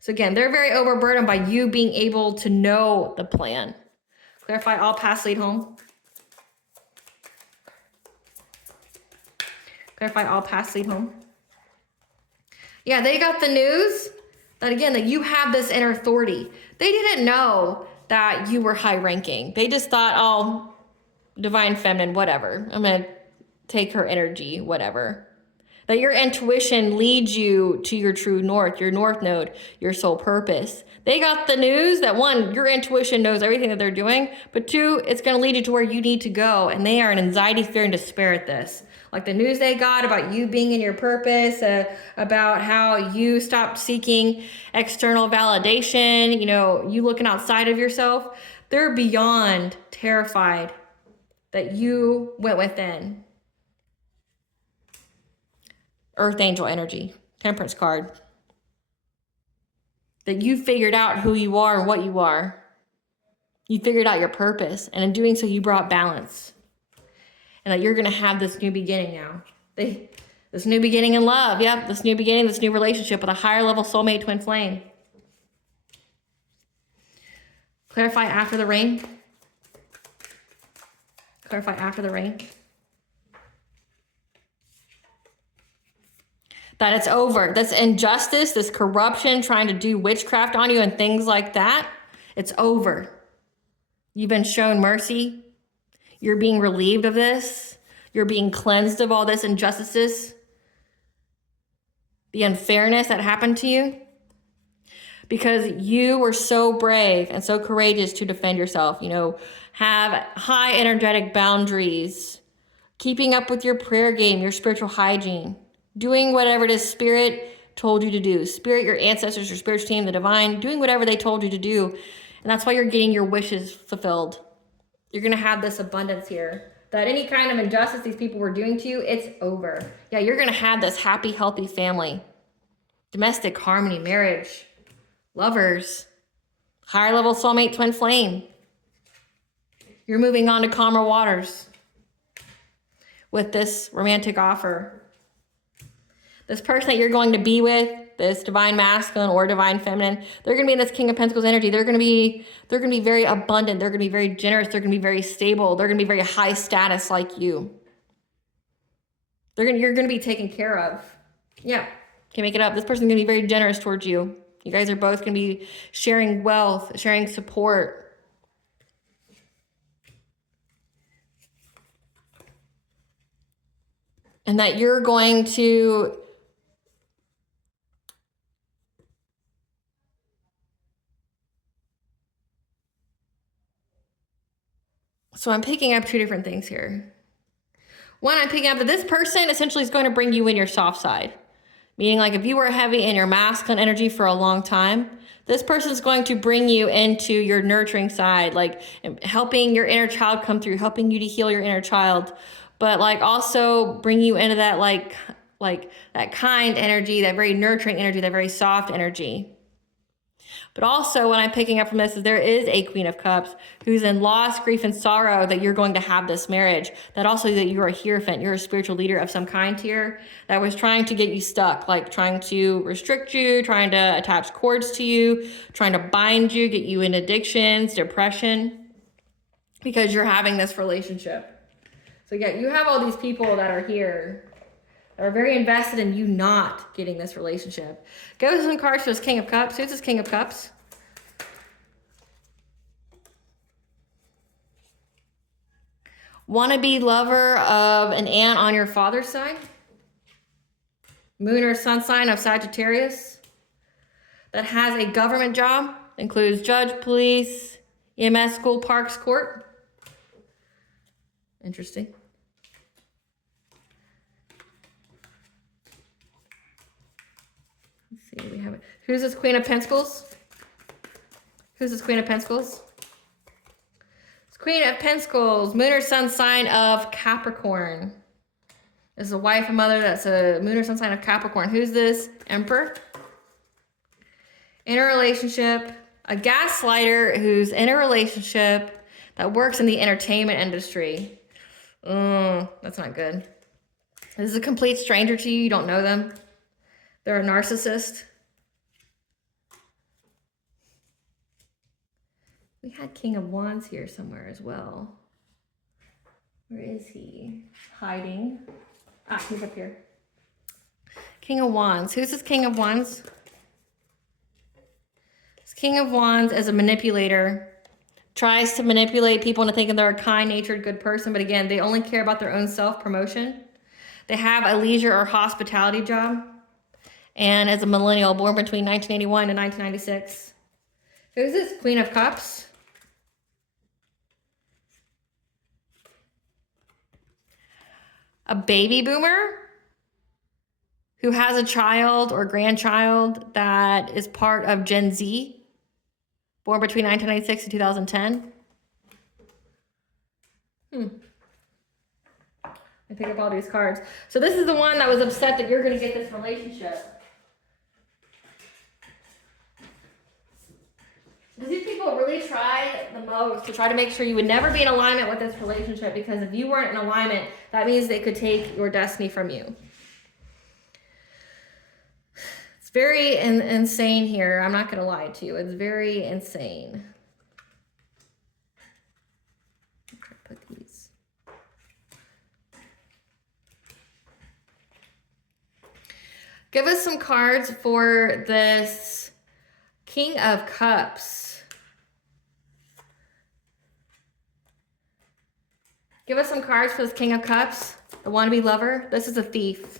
So again, they're very overburdened by you being able to know the plan. Clarify all past lead home. Clarify all past lead home. Yeah, they got the news that, again, that you have this inner authority. They didn't know that you were high ranking. They just thought, oh, divine feminine, whatever. I'm going to take her energy, whatever. That your intuition leads you to your true north, your north node, your soul purpose. They got the news that, one, your intuition knows everything that they're doing, but two, it's going to lead you to where you need to go. And they are in anxiety, fear, and despair at this. Like the news they got about you being in your purpose, about how you stopped seeking external validation, you looking outside of yourself. They're beyond terrified that you went within. Earth angel energy, temperance card. That you figured out who you are and what you are. You figured out your purpose, and in doing so, you brought balance. And that you're going to have this new beginning now. This new beginning in love. Yep, this new beginning, this new relationship with a higher level soulmate twin flame. Clarify after the rain. Clarify after the rain. That it's over. This injustice, this corruption, trying to do witchcraft on you and things like that, it's over. You've been shown mercy. You're being relieved of this. You're being cleansed of all this injustices, the unfairness that happened to you, because you were so brave and so courageous to defend yourself, have high energetic boundaries, keeping up with your prayer game, your spiritual hygiene, doing whatever it is Spirit told you to do. Spirit, your ancestors, your spiritual team, the divine, doing whatever they told you to do. And that's why you're getting your wishes fulfilled. You're going to have this abundance here. That any kind of injustice these people were doing to you, it's over. Yeah, you're going to have this happy, healthy family. Domestic harmony, marriage, lovers, higher level soulmate twin flame. You're moving on to calmer waters with this romantic offer. This person that you're going to be with, this divine masculine or divine feminine, they're going to be in this King of Pentacles energy. They're going to be very abundant. They're going to be very generous. They're going to be very stable. They're going to be very high status like you. You're going to be taken care of. Yeah, can't make it up. This person's going to be very generous towards you. You guys are both going to be sharing wealth, sharing support. And that you're going to So I'm picking up two different things here. One, I'm picking up that this person essentially is going to bring you in your soft side. Meaning like if you were heavy in your masculine energy for a long time, this person is going to bring you into your nurturing side, like helping your inner child come through, helping you to heal your inner child, but like also bring you into that like that kind energy, that very nurturing energy, that very soft energy. But also what I'm picking up from this is there is a Queen of Cups who's in loss, grief, and sorrow that you're going to have this marriage. That also that you're a hierophant, you're a spiritual leader of some kind here that was trying to get you stuck, like trying to restrict you, trying to attach cords to you, trying to bind you, get you in addictions, depression, because you're having this relationship. So yeah, you have all these people that are here that are very invested in you not getting this relationship. Go to some cards for this King of Cups. Who's this King of Cups? Wannabe lover of an aunt on your father's side. Moon or sun sign of Sagittarius. That has a government job. Includes judge, police, EMS, school, parks, court. Interesting. Let's see, we have it. Who's this Queen of Pentacles? Who's this Queen of Pentacles? It's Queen of Pentacles, moon or sun sign of Capricorn. This is a wife and mother that's a moon or sun sign of Capricorn. Who's this? Emperor. In a relationship, a gaslighter who's in a relationship that works in the entertainment industry. That's not good. This is a complete stranger to you. You don't know them. They're a narcissist. We had King of Wands here somewhere as well. Where is he? Hiding. Ah, he's up here. King of Wands. Who's this King of Wands? This King of Wands is a manipulator. Tries to manipulate people into thinking they're a kind-natured, good person. But again, they only care about their own self-promotion. They have a leisure or hospitality job. And as a millennial, born between 1981 and 1996. Who's this Queen of Cups? A baby boomer who has a child or grandchild that is part of Gen Z, born between 1996 and 2010. I pick up all these cards. So this is the one that was upset that you're going to get this relationship. These people really tried the most to try to make sure you would never be in alignment with this relationship, because if you weren't in alignment, that means they could take your destiny from you. It's very insane here. I'm not going to lie to you. It's very insane. Put these. Give us some cards for this King of Cups. Give us some cards for this King of Cups, the wannabe lover. This is a thief.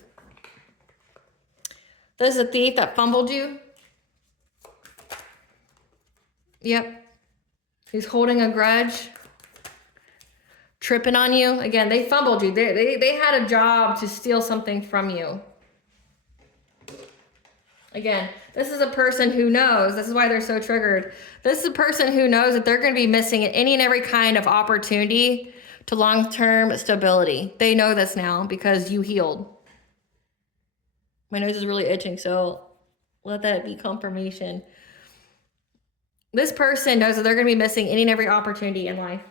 This is a thief that fumbled you. Yep. He's holding a grudge. Tripping on you. Again, they fumbled you. They had a job to steal something from you. Again, this is a person who knows, this is why they're so triggered. This is a person who knows that they're going to be missing any and every kind of opportunity to long-term stability. They know this now because you healed. My nose is really itching, so let that be confirmation. This person knows that they're going to be missing any and every opportunity in life.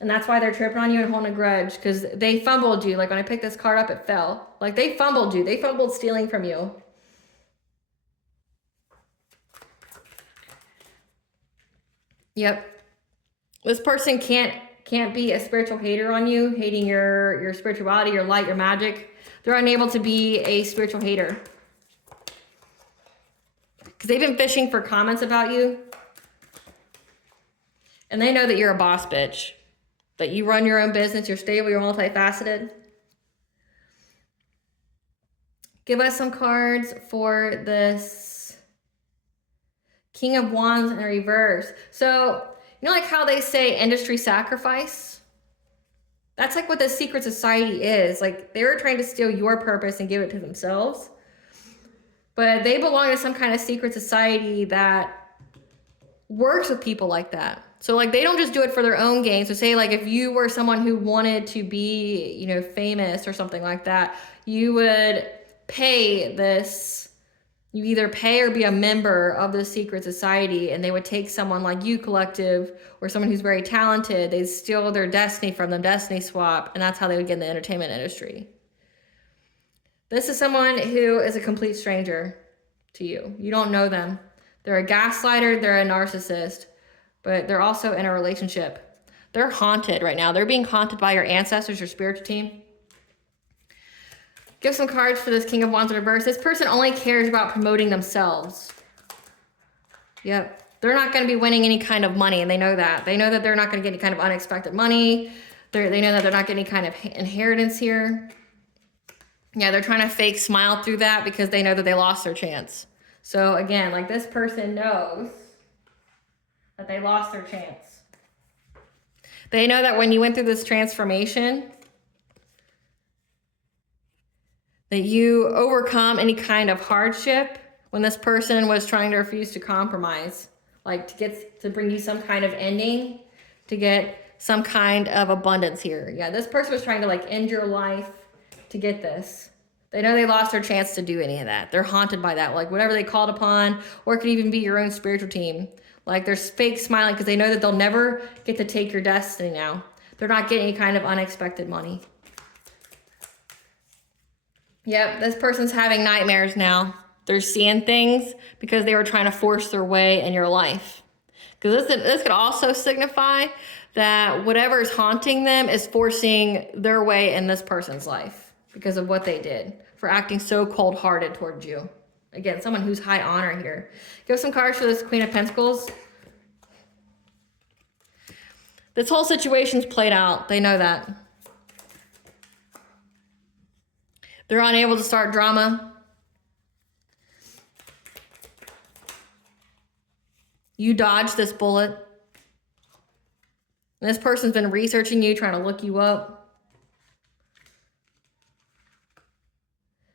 And that's why they're tripping on you and holding a grudge, because they fumbled you. Like when I picked this card up, it fell. Like they fumbled you. They fumbled stealing from you. Yep. This person can't be a spiritual hater on you, hating your spirituality, your light, your magic. They're unable to be a spiritual hater. Because they've been fishing for comments about you. And they know that you're a boss bitch. That you run your own business, you're stable, you're multifaceted. Give us some cards for this King of Wands in reverse. So, you know like how they say industry sacrifice? That's like what the secret society is. Like they were trying to steal your purpose and give it to themselves. But they belong to some kind of secret society that works with people like that. So like they don't just do it for their own gain. So say like if you were someone who wanted to be, you know, famous or something like that, you would pay this You either pay or be a member of the secret society, and they would take someone like you, collective, or someone who's very talented. They'd steal their destiny from them, destiny swap, and that's how they would get in the entertainment industry. This is someone who is a complete stranger to you. You don't know them. They're a gaslighter, they're a narcissist, but they're also in a relationship. They're haunted right now. They're being haunted by your ancestors, your spiritual team. Give some cards for this King of Wands in reverse. This person only cares about promoting themselves. Yep. They're not going to be winning any kind of money, and they know that. They know that they're not going to get any kind of unexpected money. They know that they're not getting any kind of inheritance here. Yeah, they're trying to fake smile through that because they know that they lost their chance. So again, like this person knows that they lost their chance. They know that when you went through this transformation, that you overcome any kind of hardship when this person was trying to refuse to compromise, like to bring you some kind of ending, to get some kind of abundance here. Yeah, this person was trying to like end your life to get this. They know they lost their chance to do any of that. They're haunted by that, like whatever they called upon, or it could even be your own spiritual team. Like they're fake smiling because they know that they'll never get to take your destiny now. They're not getting any kind of unexpected money. Yep, this person's having nightmares now. They're seeing things because they were trying to force their way in your life. Because this could also signify that whatever is haunting them is forcing their way in this person's life because of what they did for acting so cold-hearted towards you. Again, someone who's high honor here. Give some cards for this Queen of Pentacles. This whole situation's played out. They know that. They're unable to start drama. You dodged this bullet. And this person's been researching you, trying to look you up.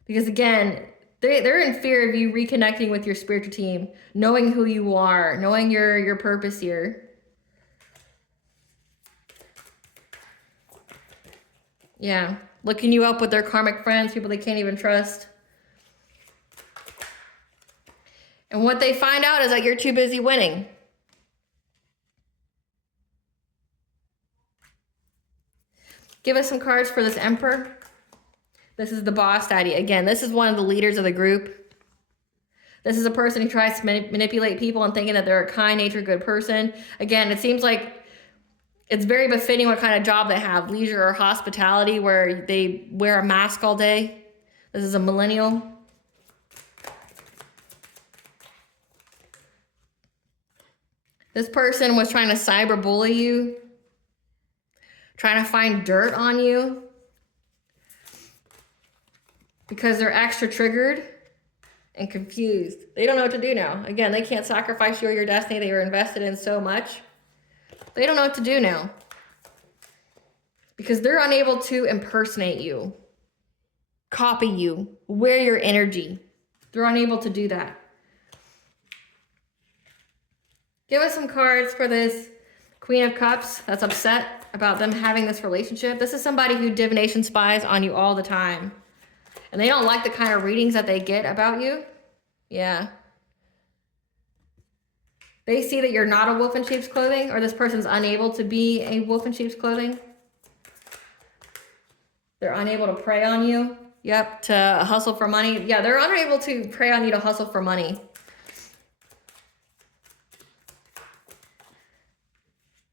Because again, they're in fear of you reconnecting with your spiritual team, knowing who you are, knowing your purpose here. Yeah. Looking you up with their karmic friends, people they can't even trust. And what they find out is that you're too busy winning. Give us some cards for this Emperor. This is the boss daddy. Again, this is one of the leaders of the group. This is a person who tries to manipulate people and thinking that they're a kind-natured, good person. Again, it seems like it's very befitting what kind of job they have, leisure or hospitality, where they wear a mask all day. This is a millennial. This person was trying to cyberbully you, trying to find dirt on you because they're extra triggered and confused. They don't know what to do now. Again, they can't sacrifice you or your destiny they were invested in so much. They don't know what to do now because they're unable to impersonate you, copy you, wear your energy. They're unable to do that. Give us some cards for this Queen of Cups that's upset about them having this relationship. This is somebody who divination spies on you all the time. And they don't like the kind of readings that they get about you. Yeah. They see that you're not a wolf in sheep's clothing, or this person's unable to be a wolf in sheep's clothing. They're unable to prey on you. Yep, to hustle for money. Yeah, they're unable to prey on you to hustle for money.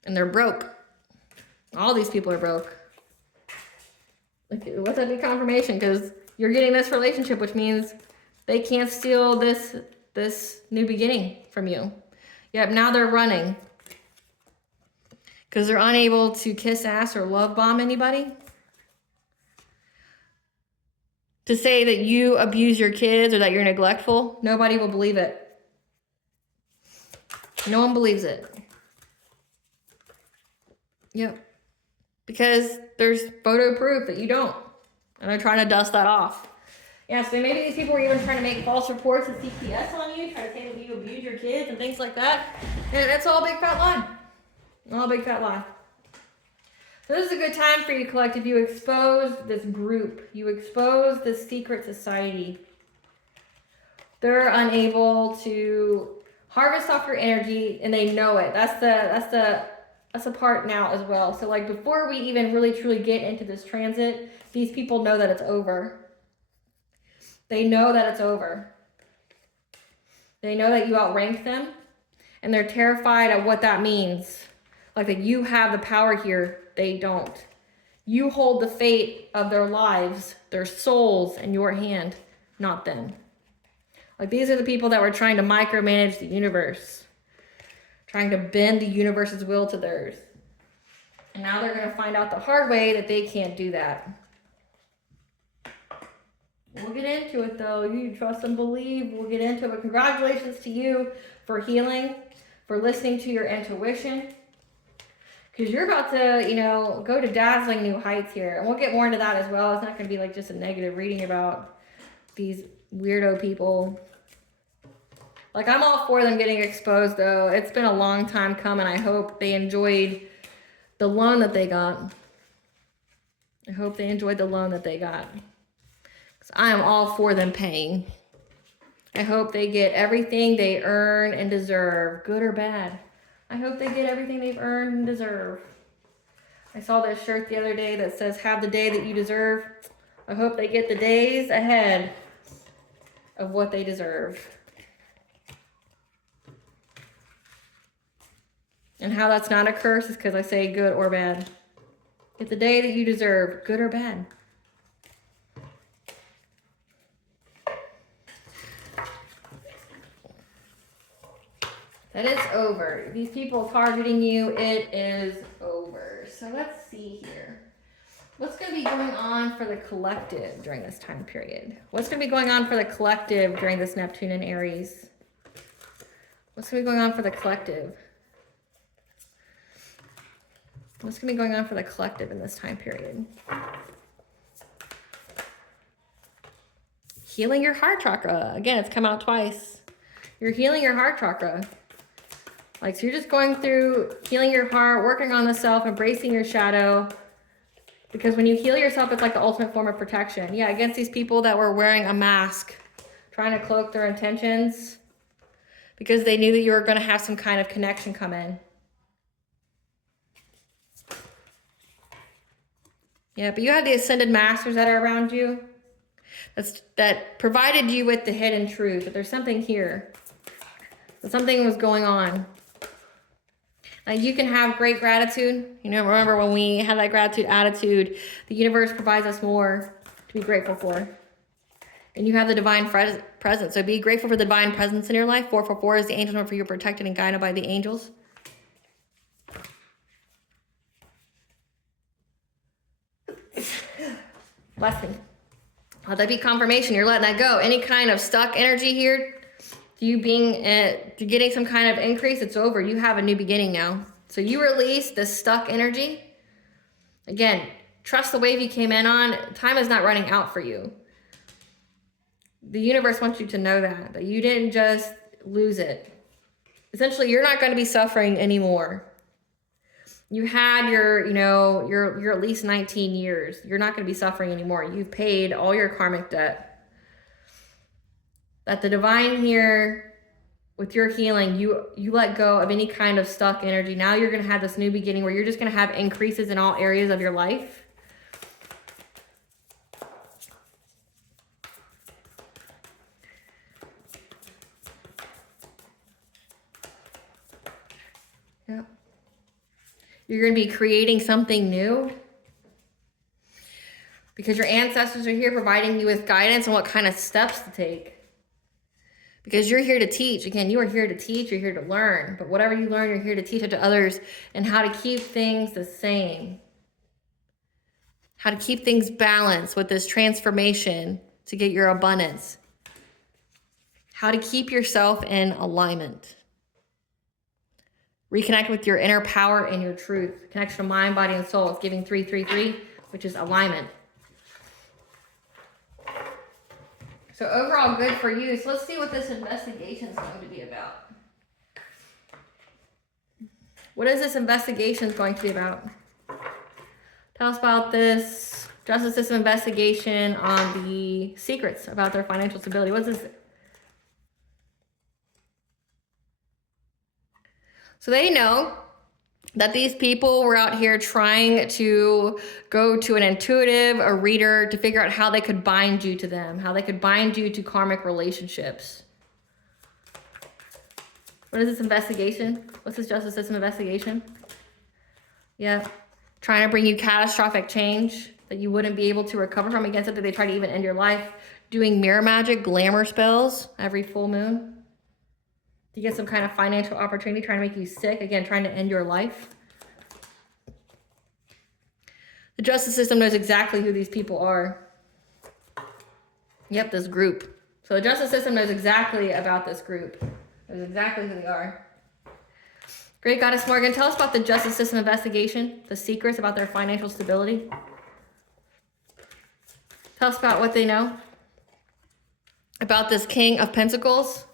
And they're broke. All these people are broke. Let that be confirmation, because you're getting this relationship, which means they can't steal this new beginning from you. Yep, now they're running because they're unable to kiss ass or love bomb anybody. To say that you abuse your kids or that you're neglectful, nobody will believe it. No one believes it. Yep. Because there's photo proof that you don't. And they're trying to dust that off. Yeah, so maybe these people were even trying to make false reports of CPS on you, try to say that you abuse your kids and things like that. And that's all a big fat lie. All a big fat lie. So this is a good time for you, collective. You expose this group. You expose this secret society. They're unable to harvest off your energy, and they know it. That's the part now as well. So like before we even really truly get into this transit, these people know that it's over. They know that it's over. They know that you outrank them, and they're terrified of what that means. Like that you have the power here, they don't. You hold the fate of their lives, their souls in your hand, not them. Like these are the people that were trying to micromanage the universe, trying to bend the universe's will to theirs. And now they're going to find out the hard way that they can't do that. We'll get into it though. You trust and believe. We'll get into it. But congratulations to you for healing, for listening to your intuition. Because you're about to, you know, go to dazzling new heights here. And we'll get more into that as well. It's not going to be like just a negative reading about these weirdo people. Like, I'm all for them getting exposed, though. It's been a long time coming. I hope they enjoyed the loan that they got. I hope they enjoyed the loan that they got. Because I am all for them paying. I hope they get everything they earn and deserve, good or bad. I hope they get everything they've earned and deserve. I saw this shirt the other day that says, have the day that you deserve. I hope they get the days ahead of what they deserve. And how that's not a curse is because I say good or bad. Get the day that you deserve, good or bad. That is over. These people targeting you, it is over. So let's see here. What's going to be going on for the collective during this time period? What's going to be going on for the collective during this Neptune and Aries? What's going to be going on for the collective? What's going to be going on for the collective in this time period? Healing your heart chakra. Again, it's come out twice. You're healing your heart chakra. Like, so you're just going through healing your heart, working on the self, embracing your shadow. Because when you heal yourself, it's like the ultimate form of protection. Yeah, against these people that were wearing a mask, trying to cloak their intentions. Because they knew that you were going to have some kind of connection come in. Yeah, but you had the ascended masters that are around you. That provided you with the hidden truth. That there's something here. That something was going on. Like, you can have great gratitude. You know, remember when we have that gratitude attitude, the universe provides us more to be grateful for. And you have the divine presence. So be grateful for the divine presence in your life. 444 is the angels number for you, protected and guided by the angels. Bless me. Let that be confirmation. You're letting that go. Any kind of stuck energy here, you getting some kind of increase, it's over. You have a new beginning now. So you release this stuck energy. Again, trust the wave you came in on. Time is not running out for you. The universe wants you to know that you didn't just lose it. Essentially, you're not going to be suffering anymore. You had your at least 19 years. You're not going to be suffering anymore. You've paid all your karmic debt. That the divine here, with your healing, you let go of any kind of stuck energy. Now you're going to have this new beginning where you're just going to have increases in all areas of your life. Yeah. You're going to be creating something new. Because your ancestors are here providing you with guidance on what kind of steps to take. Because you're here to teach. Again, you are here to teach. You're here to learn. But whatever you learn, you're here to teach it to others and how to keep things the same. How to keep things balanced with this transformation to get your abundance. How to keep yourself in alignment. Reconnect with your inner power and your truth. Connection to mind, body, and soul. It's giving 333, which is alignment. So overall good for you. So let's see what this investigation is going to be about. What is this investigation going to be about? Tell us about this justice system investigation on the secrets about their financial stability. What's this So they know that these people were out here trying to go to an intuitive, a reader, to figure out how they could bind you to them, how they could bind you to karmic relationships. What is this investigation? What's this justice system investigation? Yeah. Trying to bring you catastrophic change that you wouldn't be able to recover from. Against it, that they try to even end your life. Doing mirror magic, glamour spells every full moon. To get some kind of financial opportunity, trying to make you sick. Again, trying to end your life. The justice system knows exactly who these people are. Yep, this group. So the justice system knows exactly about this group. Knows exactly who they are. Great Goddess Morgan, tell us about the justice system investigation, the secrets about their financial stability. Tell us about what they know about this King of Pentacles.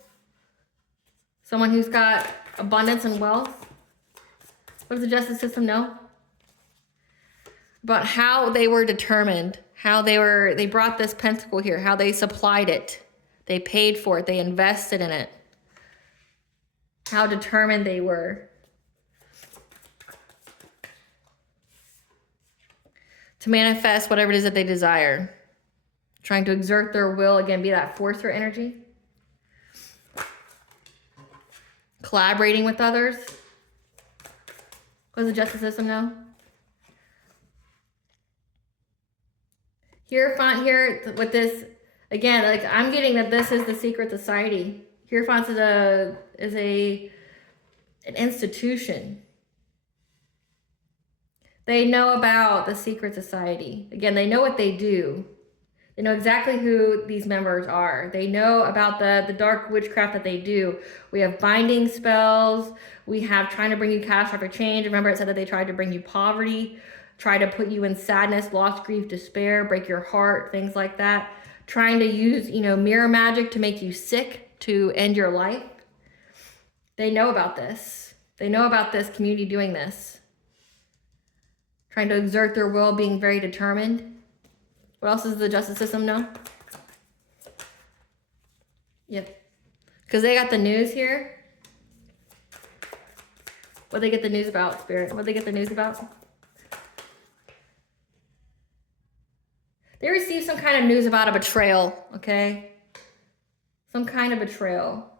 Someone who's got abundance and wealth. What does the justice system know? About how they were determined, how they brought this pentacle here, how they supplied it. They paid for it, they invested in it. How determined they were. To manifest whatever it is that they desire. Trying to exert their will, again, be that forcer energy. Collaborating with others. What does the justice system know? Hierophant here with this, again, like I'm getting that this is the secret society. Hierophant is an institution. They know about the secret society. Again, they know what they do. They know exactly who these members are. They know about the dark witchcraft that they do. We have binding spells. We have trying to bring you catastrophic change. Remember, it said that they tried to bring you poverty, try to put you in sadness, loss, grief, despair, break your heart, things like that. Trying to use, mirror magic to make you sick, to end your life. They know about this. They know about this community doing this. Trying to exert their will, being very determined. What else does the justice system know? Yep. Because they got the news here. What they get the news about, Spirit? What they get the news about? They receive some kind of news about a betrayal, okay? Some kind of betrayal.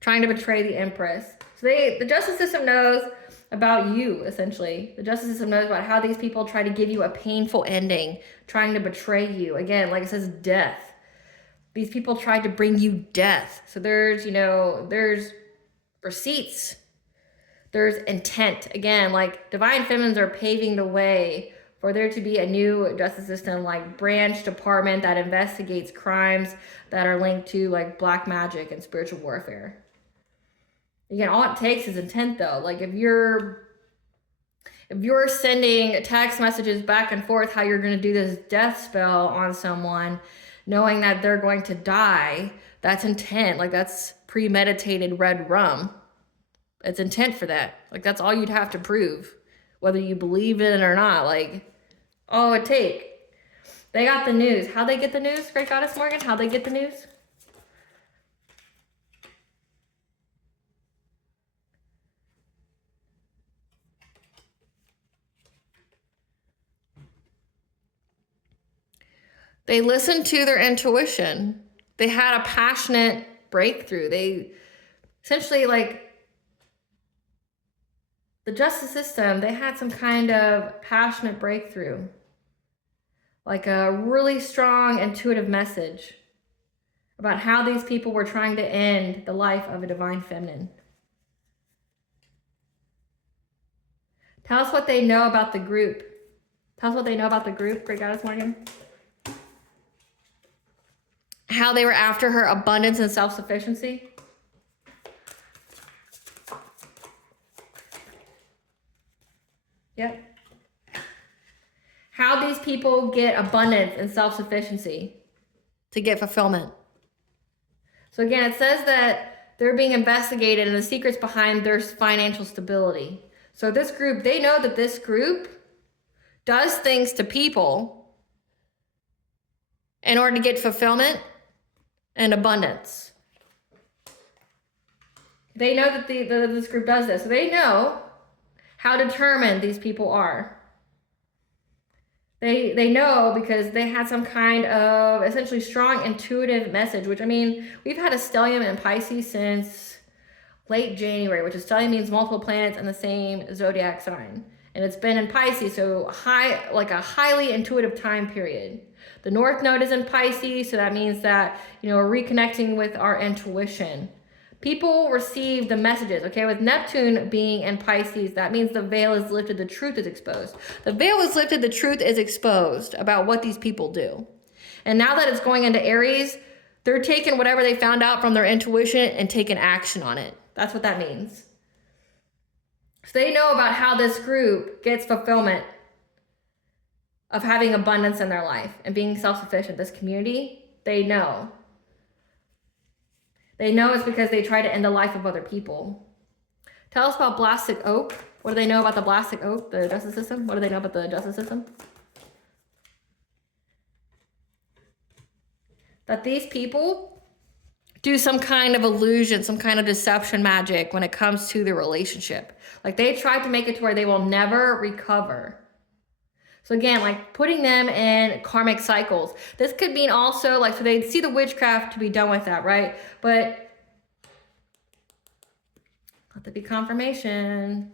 Trying to betray the Empress. So the justice system knows about you, essentially. The justice system knows about how these people try to give you a painful ending, trying to betray you. Again, like it says, death. These people tried to bring you death. So there's receipts. There's intent. Again, like divine feminines are paving the way for there to be a new justice system, like branch department that investigates crimes that are linked to like black magic and spiritual warfare. Again, all it takes is intent, though. Like if you're sending text messages back and forth how you're going to do this death spell on someone, knowing that they're going to die, that's intent. Like that's premeditated red rum. It's intent for that. Like that's all you'd have to prove, whether you believe in it or not. Like all it takes. They got the news. How'd they get the news, Great Goddess Morgan? How'd they get the news? They listened to their intuition. They had a passionate breakthrough. They essentially, like, the justice system, they had some kind of passionate breakthrough. Like a really strong intuitive message about how these people were trying to end the life of a divine feminine. Tell us what they know about the group. Tell us what they know about the group, Great Goddess Morgan. How they were after her abundance and self-sufficiency. Yep. How these people get abundance and self-sufficiency to get fulfillment. So again, it says that they're being investigated and the secrets behind their financial stability. So this group, they know that this group does things to people in order to get fulfillment and abundance. They know that this group does this. So they know how determined these people are. They know because they had some kind of essentially strong intuitive message, which, I mean, we've had a stellium in Pisces since late January, which is stellium means multiple planets in the same zodiac sign. And it's been in Pisces, so like a highly intuitive time period. The North Node is in Pisces, so that means that, we're reconnecting with our intuition. People receive the messages, okay? With Neptune being in Pisces, that means the veil is lifted, the truth is exposed. The veil is lifted, the truth is exposed about what these people do. And now that it's going into Aries, they're taking whatever they found out from their intuition and taking action on it. That's what that means. So they know about how this group gets fulfillment of having abundance in their life and being self-sufficient. This community, they know. They know it's because they try to end the life of other people. Tell us about Blastic Oak. What do they know about the Blastic Oak, the justice system? What do they know about the justice system? That these people do some kind of illusion, some kind of deception magic when it comes to their relationship. Like they try to make it to where they will never recover. So again, like putting them in karmic cycles. This could mean also like, so they see the witchcraft to be done with that, right? But let there be confirmation.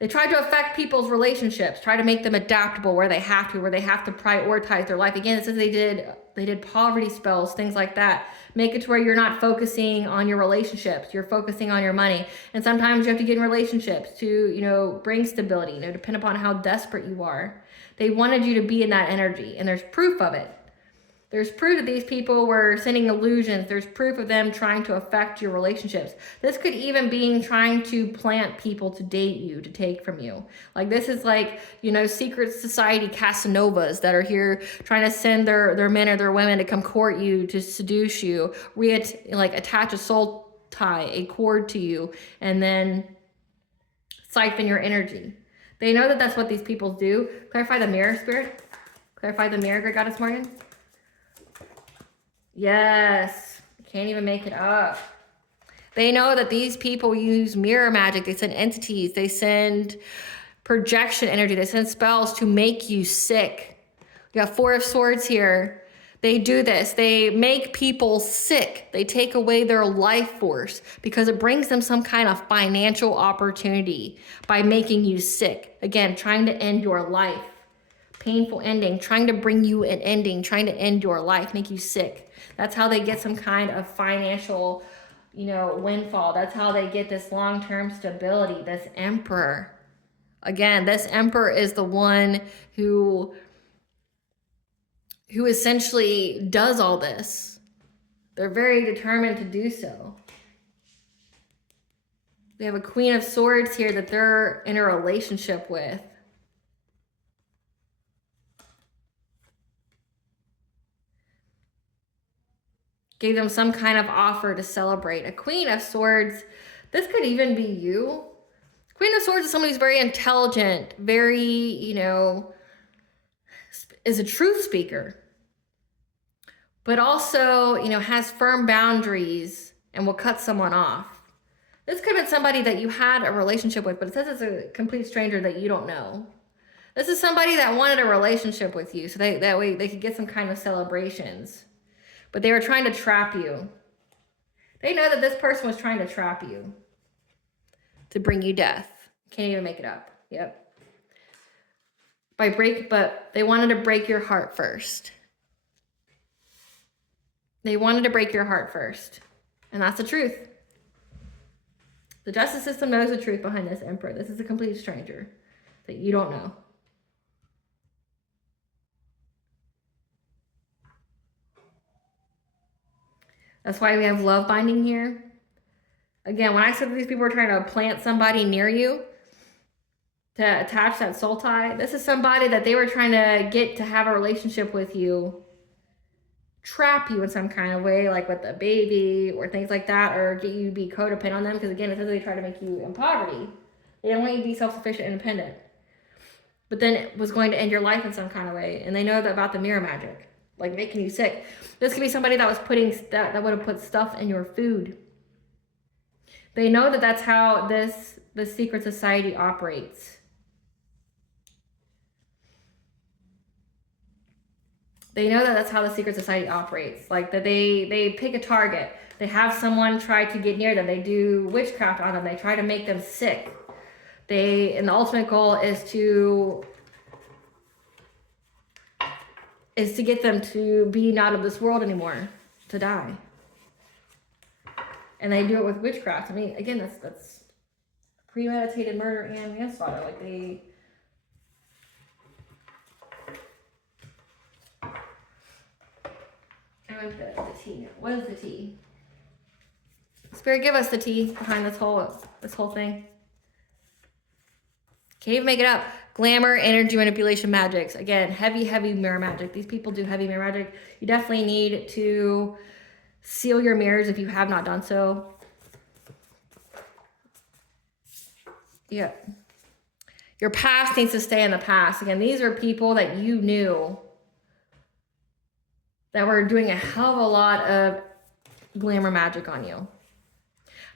They try to affect people's relationships, try to make them adaptable where they have to prioritize their life. Again, this is they did poverty spells, things like that. Make it to where you're not focusing on your relationships, you're focusing on your money. And sometimes you have to get in relationships to, bring stability, depend upon how desperate you are. They wanted you to be in that energy, and there's proof of it. There's proof that these people were sending illusions. There's proof of them trying to affect your relationships. This could even be trying to plant people to date you, to take from you. Like this is like, secret society Casanovas that are here trying to send their men or their women to come court you, to seduce you, attach a soul tie, a cord to you, and then siphon your energy. They know that that's what these people do. Clarify the mirror, Spirit. Clarify the mirror, Great Goddess Morgan. Yes, can't even make it up. They know that these people use mirror magic. They send entities. They send projection energy. They send spells to make you sick. You have Four of Swords here. They do this. They make people sick. They take away their life force because it brings them some kind of financial opportunity by making you sick. Again, trying to end your life. Painful ending, trying to bring you an ending, trying to end your life, make you sick. That's how they get some kind of financial, windfall. That's how they get this long-term stability, this emperor. Again, this emperor is the one who essentially does all this. They're very determined to do so. They have a Queen of Swords here that they're in a relationship with. Gave them some kind of offer to celebrate. A Queen of Swords, this could even be you. Queen of Swords is somebody who's very intelligent, very, is a truth speaker, but also, has firm boundaries and will cut someone off. This could have been somebody that you had a relationship with, but it says it's a complete stranger that you don't know. This is somebody that wanted a relationship with you, so that way they could get some kind of celebrations. But they were trying to trap you. They know that this person was trying to trap you to bring you death. Can't even make it up. Yep. But they wanted to break your heart first. They wanted to break your heart first. And that's the truth. The justice system knows the truth behind this emperor. This is a complete stranger that you don't know. That's why we have love binding here. Again, when I said that these people are trying to plant somebody near you to attach that soul tie, this is somebody that they were trying to get to have a relationship with you, trap you in some kind of way, like with a baby or things like that, or get you to be codependent on them. Because again, it says they try to make you in poverty. They don't want you to be self-sufficient and independent. But then it was going to end your life in some kind of way. And they know that about the mirror magic. Like making you sick. This could be somebody that was that would have put stuff in your food. They know that that's how the secret society operates. They know that that's how the secret society operates. Like that they pick a target. They have someone try to get near them. They do witchcraft on them. They try to make them sick. And the ultimate goal is to get them to be not of this world anymore, to die. And they do it with witchcraft. I mean, again, that's premeditated murder and manslaughter. Like they... I want the tea now. What is the tea? Spirit, give us the tea behind this whole thing. Can't even make it up. Glamour, energy, manipulation, magics. Again, heavy mirror magic. These people do heavy mirror magic. You definitely need to seal your mirrors if you have not done so. Yep. Your past needs to stay in the past. Again, these are people that you knew that were doing a hell of a lot of glamour magic on you.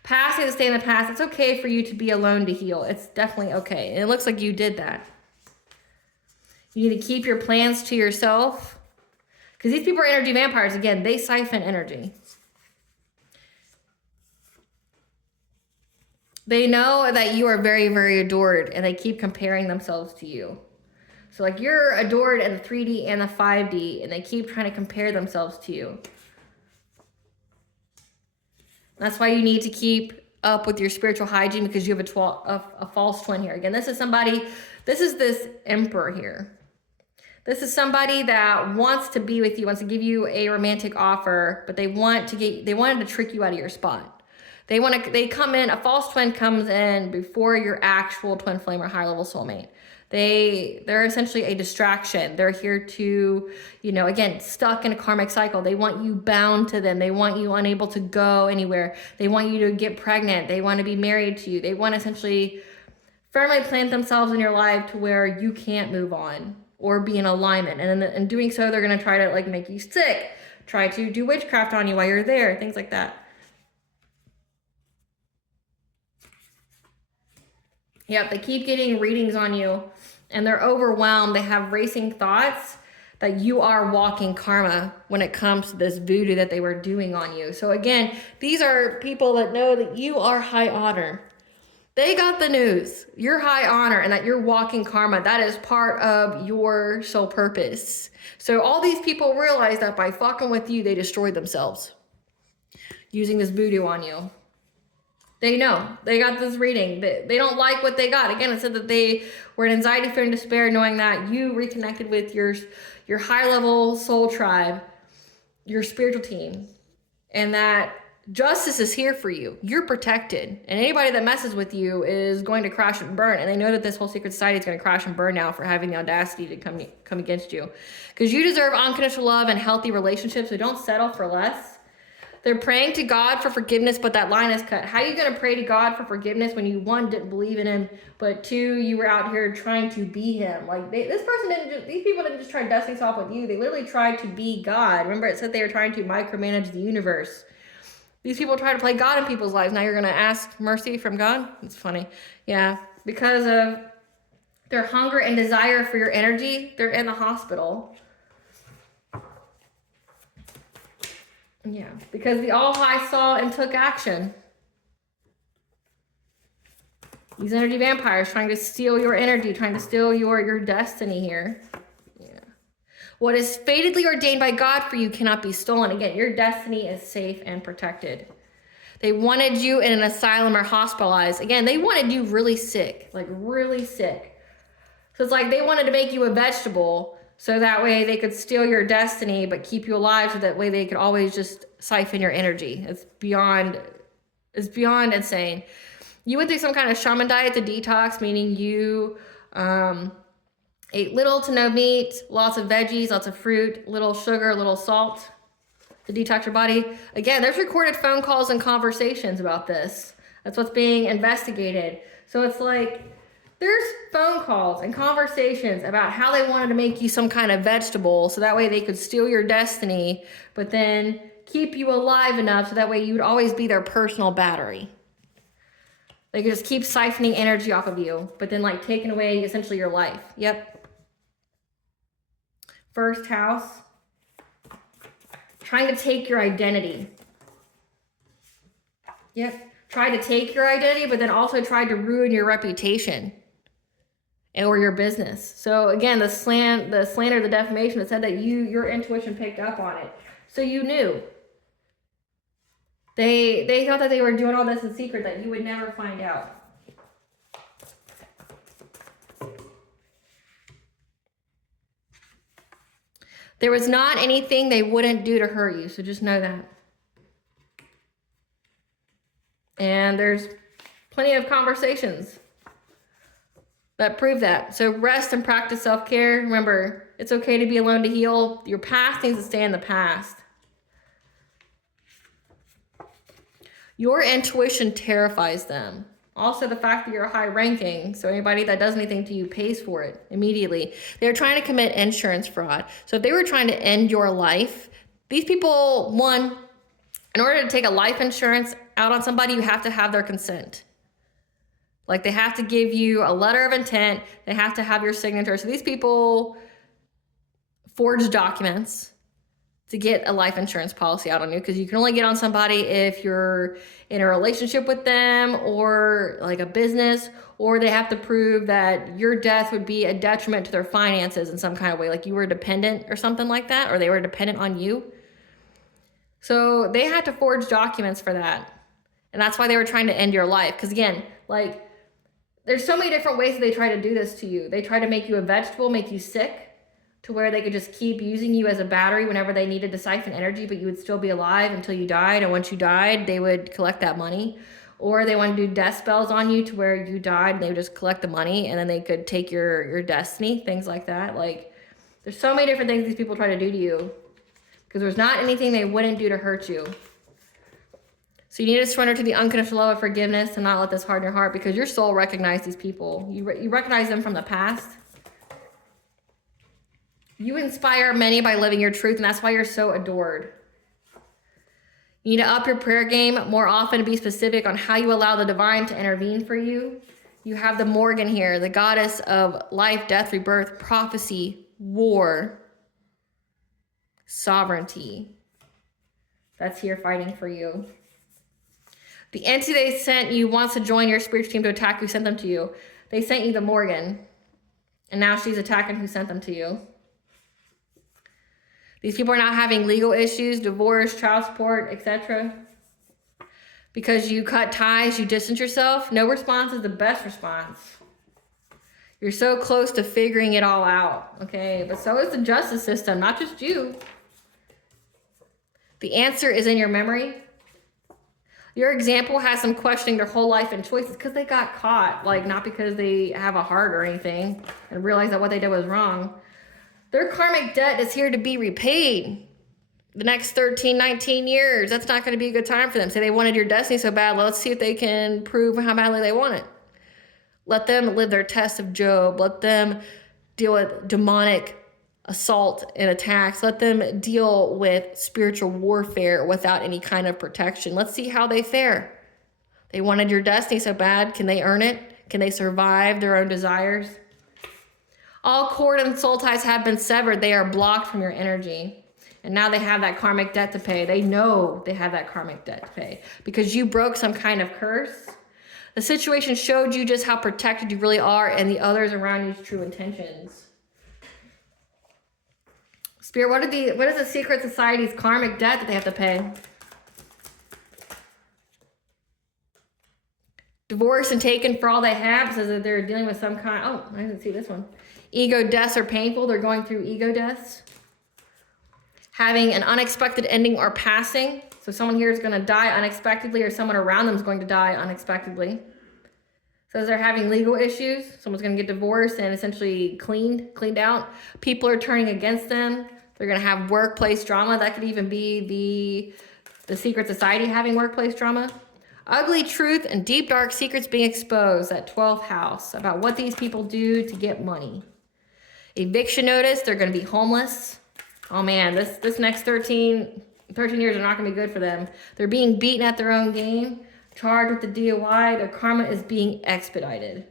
Past needs to stay in the past. It's okay for you to be alone to heal. It's definitely okay. And it looks like you did that. You need to keep your plans to yourself. Because these people are energy vampires. Again, they siphon energy. They know that you are very, very adored. And they keep comparing themselves to you. So like you're adored in the 3D and the 5D. And they keep trying to compare themselves to you. That's why you need to keep up with your spiritual hygiene, because you have a false twin here. Again, this is this emperor here. This is somebody that wants to be with you, wants to give you a romantic offer, but they wanted to trick you out of your spot. They come in, a false twin comes in before your actual twin flame or high level soulmate. They're essentially a distraction. They're here to, again, stuck in a karmic cycle. They want you bound to them. They want you unable to go anywhere. They want you to get pregnant. They want to be married to you. They want to essentially firmly plant themselves in your life to where you can't move on or be in alignment. And in doing so, they're going to try to like make you sick, try to do witchcraft on you while you're there, things like that. Yep, they keep getting readings on you and they're overwhelmed. They have racing thoughts that you are walking karma when it comes to this voodoo that they were doing on you. So again, these are people that know that you are high honor. They got the news. You're high honor and that you're walking karma. That is part of your soul purpose. So all these people realize that by fucking with you, they destroyed themselves using this voodoo on you. They know. They got this reading. They don't like what they got. Again, it said that they were in anxiety, fear, and despair, knowing that you reconnected with your high-level soul tribe, your spiritual team, and that justice is here for you. You're protected. And anybody that messes with you is going to crash and burn. And they know that this whole secret society is going to crash and burn now for having the audacity to come against you. Because you deserve unconditional love and healthy relationships, so don't settle for less. They're praying to God for forgiveness, but that line is cut. How are you going to pray to God for forgiveness when you, one, didn't believe in him, but two, you were out here trying to be him? Like, these people didn't just try dusting off with you. They literally tried to be God. Remember, it said they were trying to micromanage the universe. These people try to play God in people's lives. Now you're going to ask mercy from God? It's funny. Yeah, because of their hunger and desire for your energy, they're in the hospital. Yeah, because the All High saw and took action. These energy vampires trying to steal your energy, trying to steal your destiny here. Yeah. What is fatedly ordained by God for you cannot be stolen. Again, your destiny is safe and protected. They wanted you in an asylum or hospitalized. Again, they wanted you really sick, like really sick. So it's like they wanted to make you a vegetable, so that way they could steal your destiny, but keep you alive, so that way they could always just siphon your energy. It's beyond insane. You went through some kind of shaman diet to detox, meaning you ate little to no meat, lots of veggies, lots of fruit, little sugar, little salt to detox your body. Again, there's recorded phone calls and conversations about this. That's what's being investigated. So it's like, there's phone calls and conversations about how they wanted to make you some kind of vegetable, so that way they could steal your destiny, but then keep you alive enough so that way you'd always be their personal battery. They could just keep siphoning energy off of you, but then like taking away essentially your life. Yep. First house. Trying to take your identity. Yep. Try to take your identity, but then also try to ruin your reputation or your business. So again, the slander, the defamation, it said that your intuition picked up on it. So you knew. They thought that they were doing all this in secret that you would never find out. There was not anything they wouldn't do to hurt you, so just know that. And there's plenty of conversations that prove that. So rest and practice self-care. Remember, it's okay to be alone to heal. Your past needs to stay in the past. Your intuition terrifies them. Also, the fact that you're high ranking, so anybody that does anything to you pays for it immediately. They're trying to commit insurance fraud. So if they were trying to end your life, these people, one, in order to take a life insurance out on somebody, you have to have their consent. Like they have to give you a letter of intent. They have to have your signature. So these people forge documents to get a life insurance policy out on you, because you can only get on somebody if you're in a relationship with them or like a business, or they have to prove that your death would be a detriment to their finances in some kind of way, like you were dependent or something like that, or they were dependent on you. So they had to forge documents for that. And that's why they were trying to end your life. Because again, like there's so many different ways that they try to do this to you. They try to make you a vegetable, make you sick, to where they could just keep using you as a battery whenever they needed to siphon energy, but you would still be alive until you died. And once you died, they would collect that money. Or they want to do death spells on you to where you died and they would just collect the money and then they could take your destiny, things like that. Like there's so many different things these people try to do to you, because there's not anything they wouldn't do to hurt you. So you need to surrender to the unconditional love of forgiveness and not let this harden your heart, because your soul recognizes these people. You recognize them from the past. You inspire many by living your truth, and that's why you're so adored. You need to up your prayer game more often, be specific on how you allow the divine to intervene for you. You have the Morgan here, the goddess of life, death, rebirth, prophecy, war, sovereignty. That's here fighting for you. The entity they sent you wants to join your spiritual team to attack who sent them to you. They sent you the Morgan, and now she's attacking who sent them to you. These people are now having legal issues, divorce, child support, etc. Because you cut ties, you distance yourself. No response is the best response. You're so close to figuring it all out, okay? But so is the justice system, not just you. The answer is in your memory. Your example has them questioning their whole life and choices because they got caught, like not because they have a heart or anything and realize that what they did was wrong. Their karmic debt is here to be repaid. The next 13, 19 years, that's not going to be a good time for them. Say they wanted your destiny so bad, let's see if they can prove how badly they want it. Let them live their test of Job. Let them deal with demonic assault and attacks. Let them deal with spiritual warfare without any kind of protection. Let's see how they fare. They wanted your destiny so bad. Can they earn it? Can they survive their own desires? All cord and soul ties have been severed. They are blocked from your energy. And now they have that karmic debt to pay. They know they have that karmic debt to pay because you broke some kind of curse. The situation showed you just how protected you really are and the others around you's true intentions. Spirit, what is the secret society's karmic debt that they have to pay? Divorced and taken for all they have, says that they're dealing with some kind. Oh, I didn't see this one. Ego deaths are painful. They're going through ego deaths. Having an unexpected ending or passing. So someone here is going to die unexpectedly, or someone around them is going to die unexpectedly. Says they're having legal issues. Someone's going to get divorced and essentially cleaned out. People are turning against them. They're going to have workplace drama. That could even be the secret society having workplace drama. Ugly truth and deep dark secrets being exposed at 12th house about what these people do to get money. Eviction notice. They're going to be homeless. Oh man, this next 13 years are not going to be good for them. They're being beaten at their own game. charged with the DOI. Their karma is being expedited.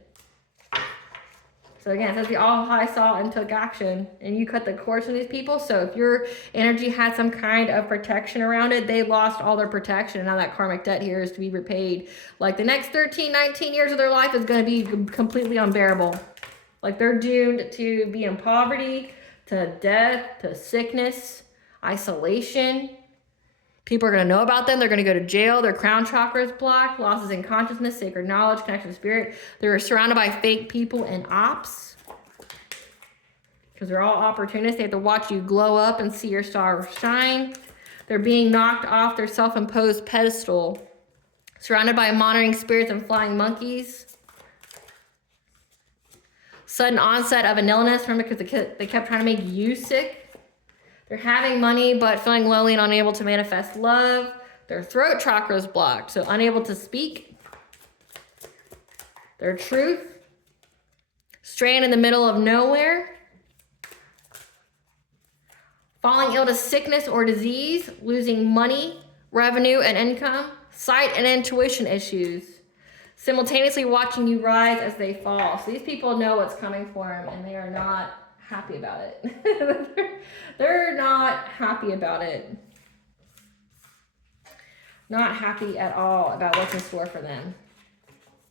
So again, it says the All High saw and took action, and you cut the cords from these people. So if your energy had some kind of protection around it, they lost all their protection, and now that karmic debt here is to be repaid. Like the next 13, 19 years of their life is going to be completely unbearable. Like they're doomed to be in poverty, to death, to sickness, isolation. People are going to know about them. They're going to go to jail. Their crown chakra is blocked. Losses in consciousness, sacred knowledge, connection to spirit. They're surrounded by fake people and ops. Because they're all opportunists. They have to watch you glow up and see your star shine. They're being knocked off their self-imposed pedestal. Surrounded by monitoring spirits and flying monkeys. Sudden onset of an illness. Remember, because they kept trying to make you sick. They're having money, but feeling lonely and unable to manifest love. Their throat chakra is blocked, so unable to speak. Their truth. Straying in the middle of nowhere. Falling ill to sickness or disease. Losing money, revenue, and income. Sight and intuition issues. Simultaneously watching you rise as they fall. So these people know what's coming for them, and they are not happy about it. They're not happy about it. Not happy at all about what's in store for them.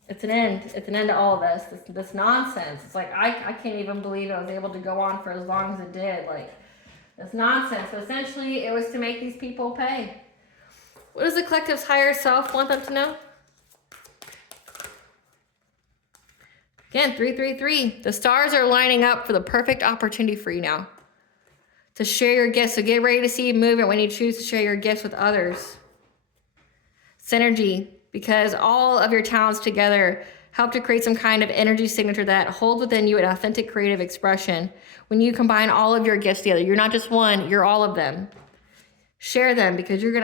It's an end. It's an end to all of this nonsense. It's like, I can't even believe it was able to go on for as long as it did. Like, this nonsense. So essentially, it was to make these people pay. What does the collective's higher self want them to know? Again, 333. The stars are lining up for the perfect opportunity for you now to share your gifts. So get ready to see movement when you choose to share your gifts with others. Synergy, because all of your talents together help to create some kind of energy signature that holds within you an authentic creative expression. When you combine all of your gifts together, you're not just one, you're all of them. Share them because you're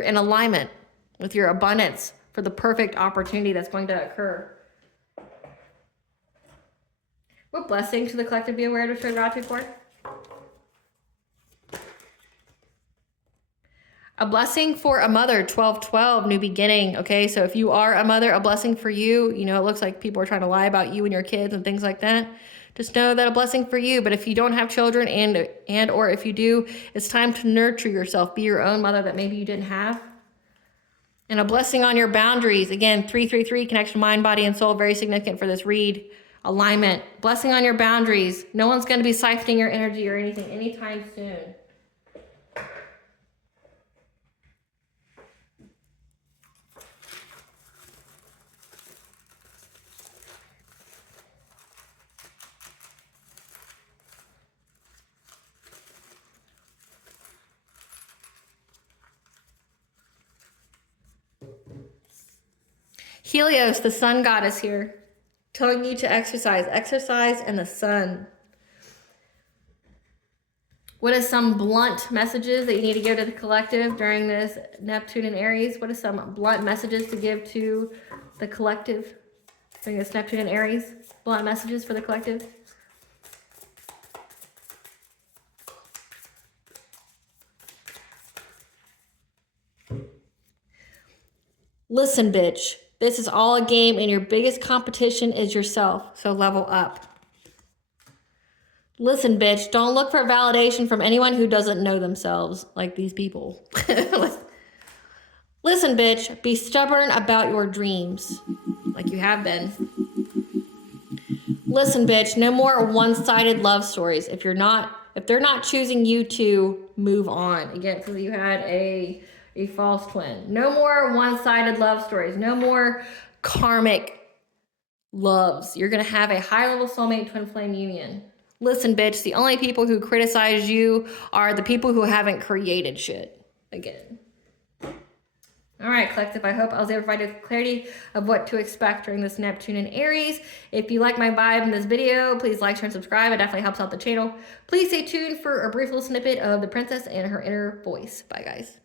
in alignment with your abundance for the perfect opportunity that's going to occur. What blessing should the collective be aware to show gratitude for? A blessing for a mother, 12-12, new beginning. Okay, so if you are a mother, a blessing for you. You know, it looks like people are trying to lie about you and your kids and things like that. Just know that a blessing for you. But if you don't have children and or if you do, it's time to nurture yourself. Be your own mother that maybe you didn't have. And a blessing on your boundaries. Again, 333, connection, mind, body, and soul. Very significant for this read. Alignment. Blessing on your boundaries. No one's going to be siphoning your energy or anything anytime soon. Helios, the sun goddess here, telling you to exercise in the sun. What are some blunt messages that you need to give to the collective during this Neptune and Aries? What are some blunt messages to give to the collective during this Neptune and Aries? Blunt messages for the collective. Listen, bitch. This is all a game and your biggest competition is yourself. So level up. Listen, bitch. Don't look for validation from anyone who doesn't know themselves, like these people. Listen, bitch. Be stubborn about your dreams, like you have been. Listen, bitch. No more one-sided love stories. If they're not choosing you to move on. Again, so you had a false twin. No more one-sided love stories. No more karmic loves. You're going to have a high-level soulmate twin flame union. Listen, bitch, the only people who criticize you are the people who haven't created shit. Again. All right, collective, I hope I was able to provide you clarity of what to expect during this Neptune and Aries. If you like my vibe in this video, please like, share, and subscribe. It definitely helps out the channel. Please stay tuned for a brief little snippet of the princess and her inner voice. Bye, guys.